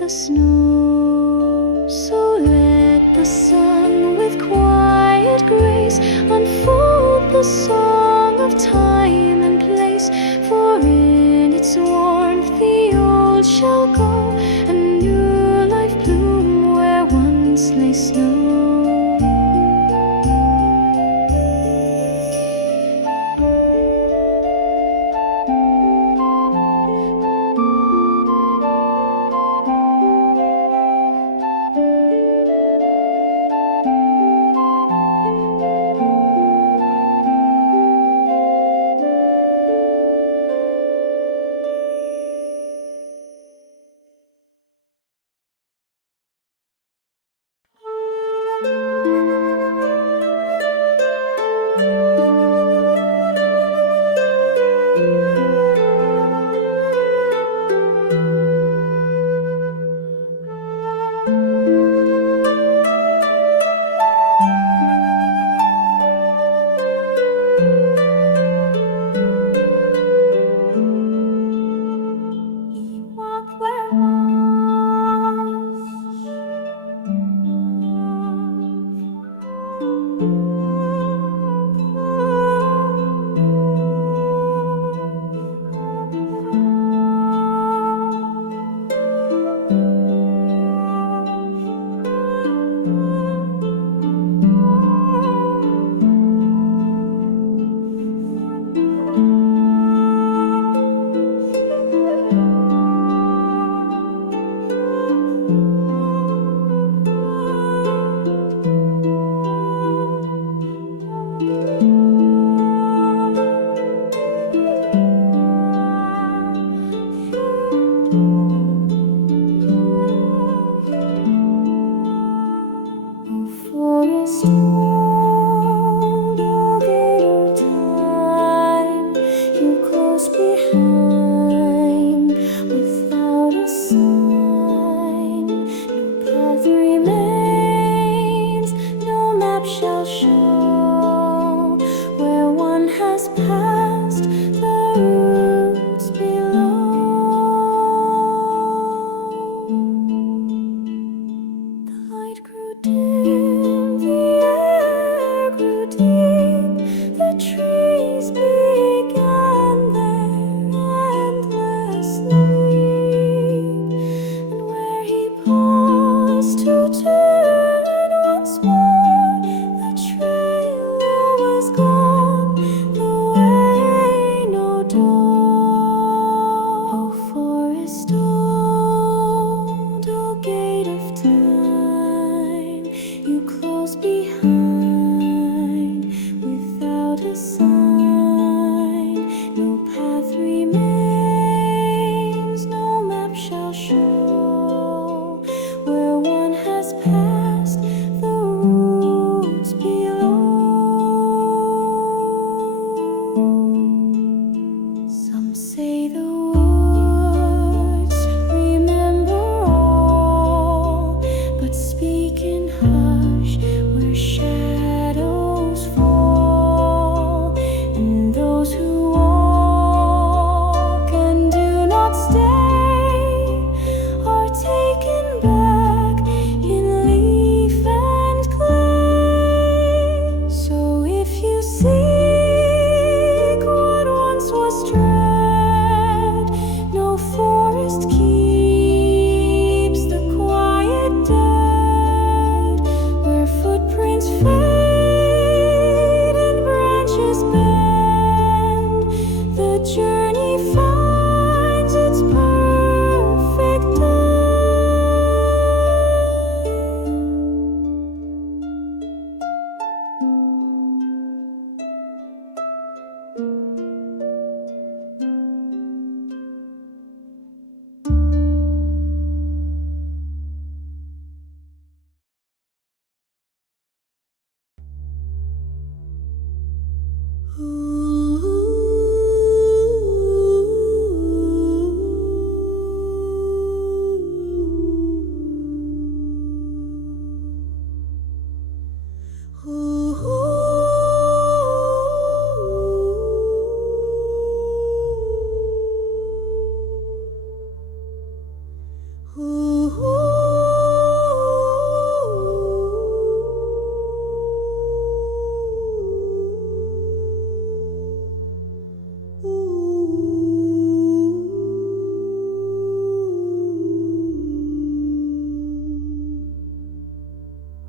the snow. So let the sun with quiet grace unfold the song of time and place, for in its warmth the old shall go, and new life bloom where once lay snow.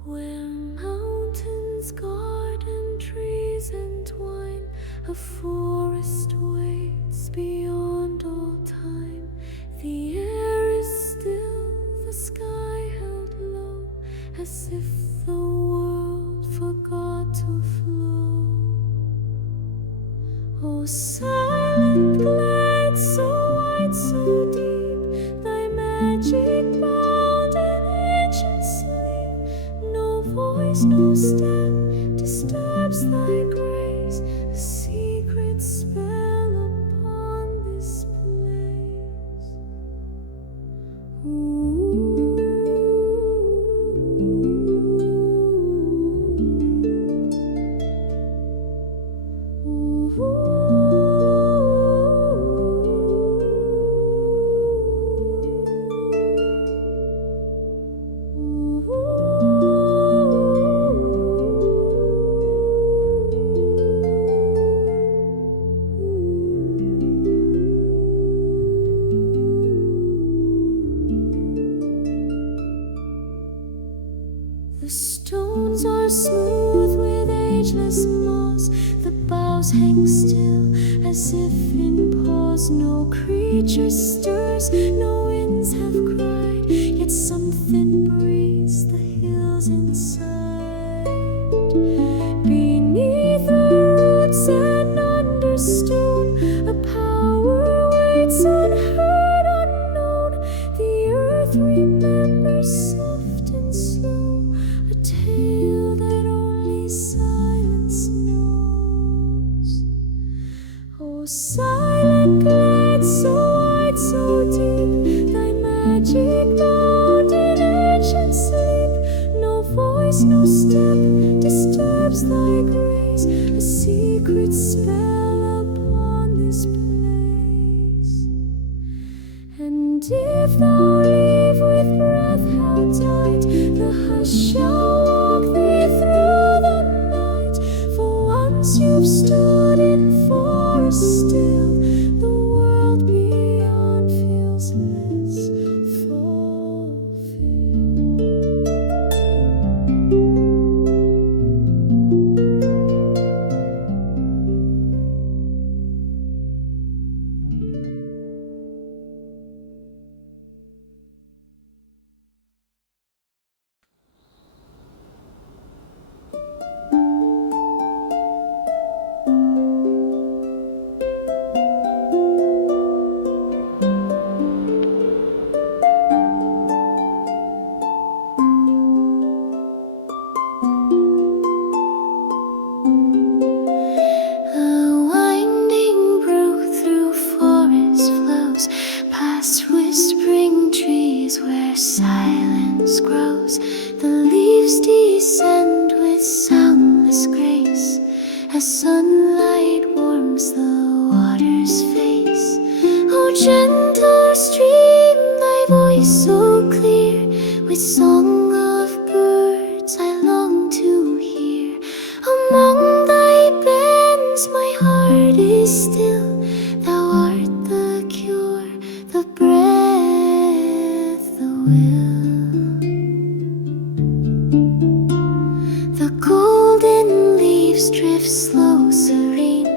Where mountains, garden trees entwine, a forest waits beyond all time. The air is still, the sky held low, as if the world forgot to flow. Oh, silent glade, so wide, so deep, thy magic bound in ancient sleep. No voice, no step disturbs thy grace, a secret spell upon this place. The stones are smooth with ageless moss, the boughs hang still as if in pause. No creature stirs, no winds have cried, yet something breathes the hills inside. Beneath the roots and under stone, a power waits unheard, unknown. The earth remembers soft and slow, a tale that only silence knows. Oh, silent glade, so wide, so deep, thy magic bound in ancient sleep. No voice, no step disturbs thy grace, a secret spell upon this place. And if thou leave with breath held tight, the hush shall walk thee through the night. For once you've stood in forest still, the world beyond feels less fulfilled. A winding brook through forest flows, past whispering trees where silence grows. The leaves descend with soundless grace, as sunlight warms the water's face. Oh, gentle stream, thy voice so clear, with song of birds I long to hear. Among thy bends my heart is still, thou art the cure, the breath, the will. The golden leaves drift slow, serene,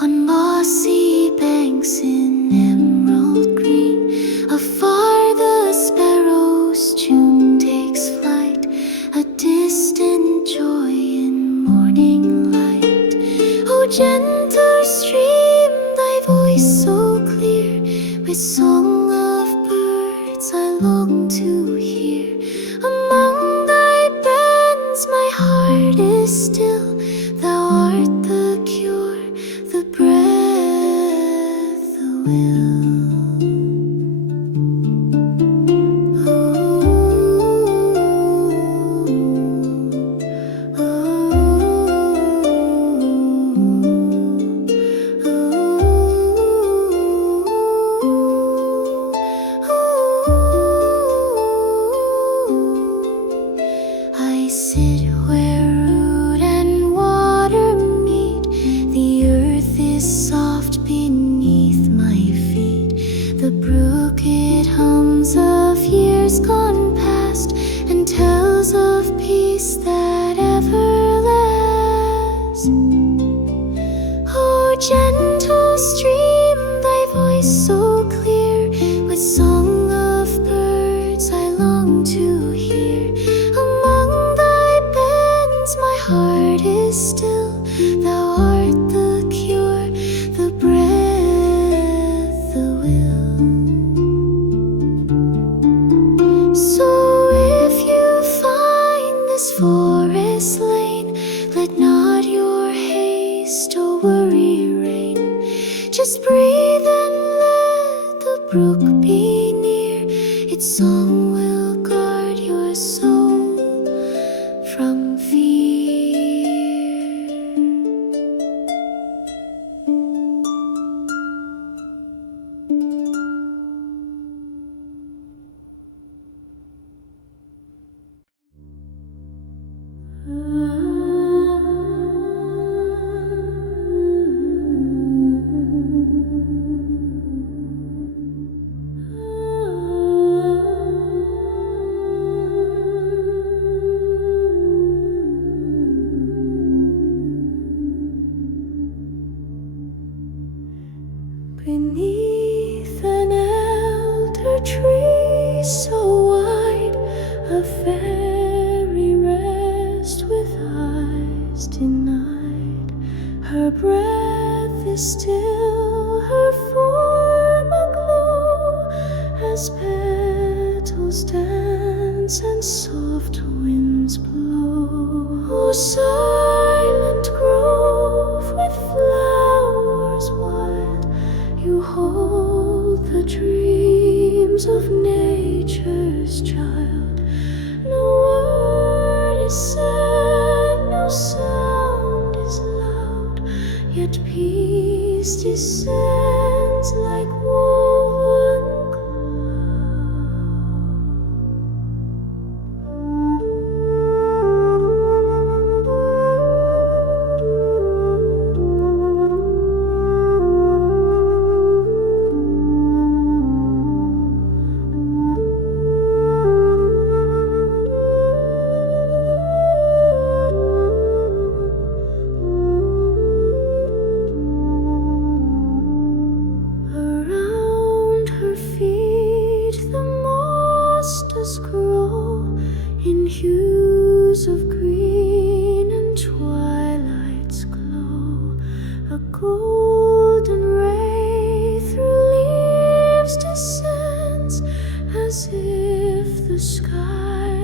on mossy banks in emerald green. Afar the sparrow's tune takes flight, a distant joy in morning light. Oh, gentle stream, thy voice so clear, with song of birds I long to hear. Among thy bends my heart is still, thou art the cure, peace that ever lasts. Oh, gentle stream, thy voice so clear, with song of birds I long to hear. Among thy bends my heart is still, thou art the cure, the breath, the will. So if you find this forest lane, let not your haste or worry reign. Just breathe and let the brook be near, its song will guard your soul from fear. Beneath an elder tree so wide, a fairy rests with eyes denied. Her breath is still, her form aglow, as petals dance and soft winds blow. Oh, silent grove with flowers wild, you hold the dreams of nature's child. No word is said, no sound is loud, yet peace descends like woven grow in hues of green and twilight's glow. A golden ray through leaves descends, as if the sky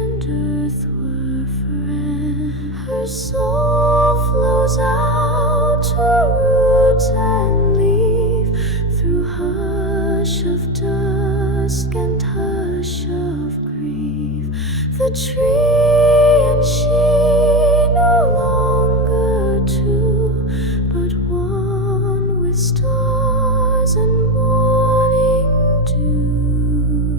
and earth were friends. Her soul flows out to root and leaf, through hush of dusk and hush of grief. The tree and she no longer two, but one with stars and morning dew.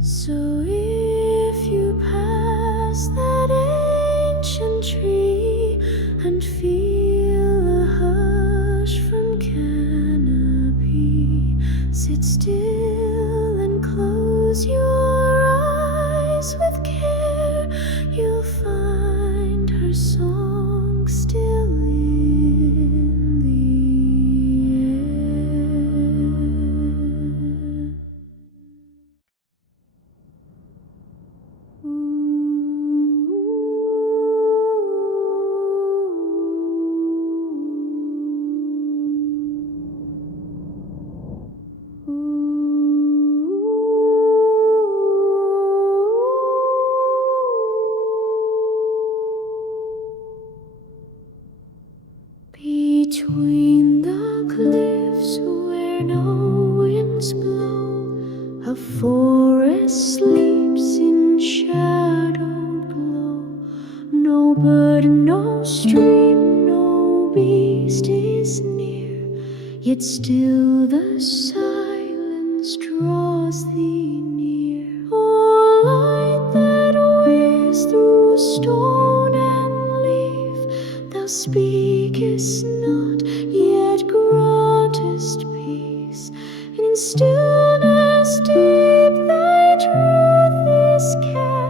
So if you pass that ancient tree and feel a hush from canopy, sit still and close your eyes with care. You'll find her song still in the between the cliffs where no winds blow, a forest sleeps in shadowed glow. No bird, no stream, no beast is near, yet still the silence draws thee near. Oh, light that weighs through stone and leaf, thou speakest not, yet grantest peace. In stillness deep thy truth is kept.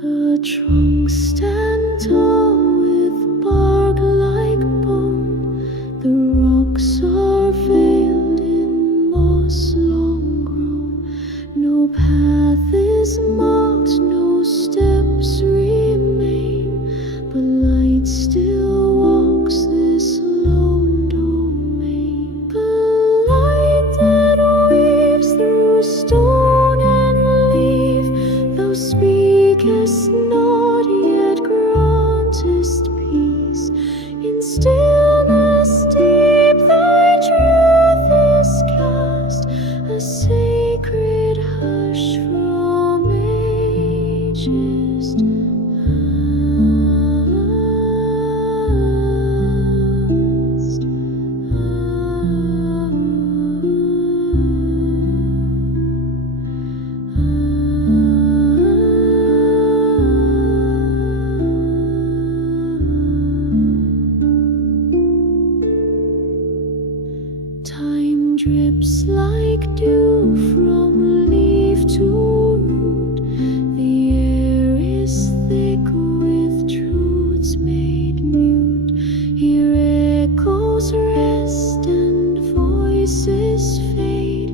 The trunks stand tall with bark like bone. The rocks are veiled in moss long grown. No path is marked, no steps remain, but light still walks this lone domain. But light that weaves through stone and leaf, thou speakest not, yet grantest peace. In stillness deep thy truth is cast, a sacred hush from ages Time drips like dew from leaf to root. The air is thick with truths made mute. Here echoes rest and voices fade.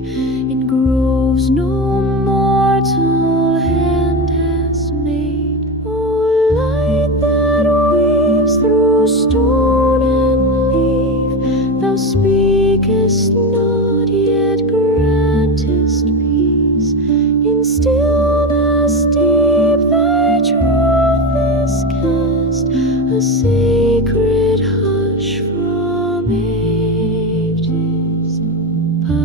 In groves no mortal hand has made. Oh, light that weaves through stone and leaf, thou speakest not, yet grantest peace. In stillness deep thy truth is cast, a sacred hush from ages past.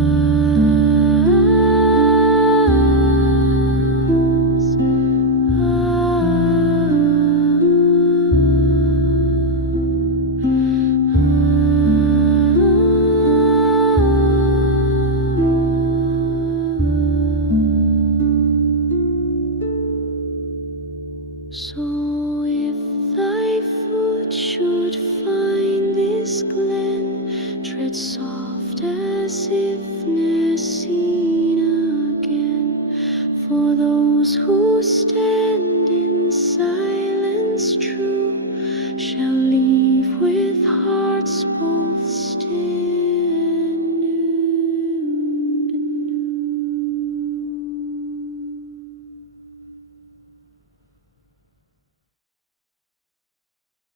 So if thy foot should find this glen, tread soft as if ne'er seen again. For those who stand in silence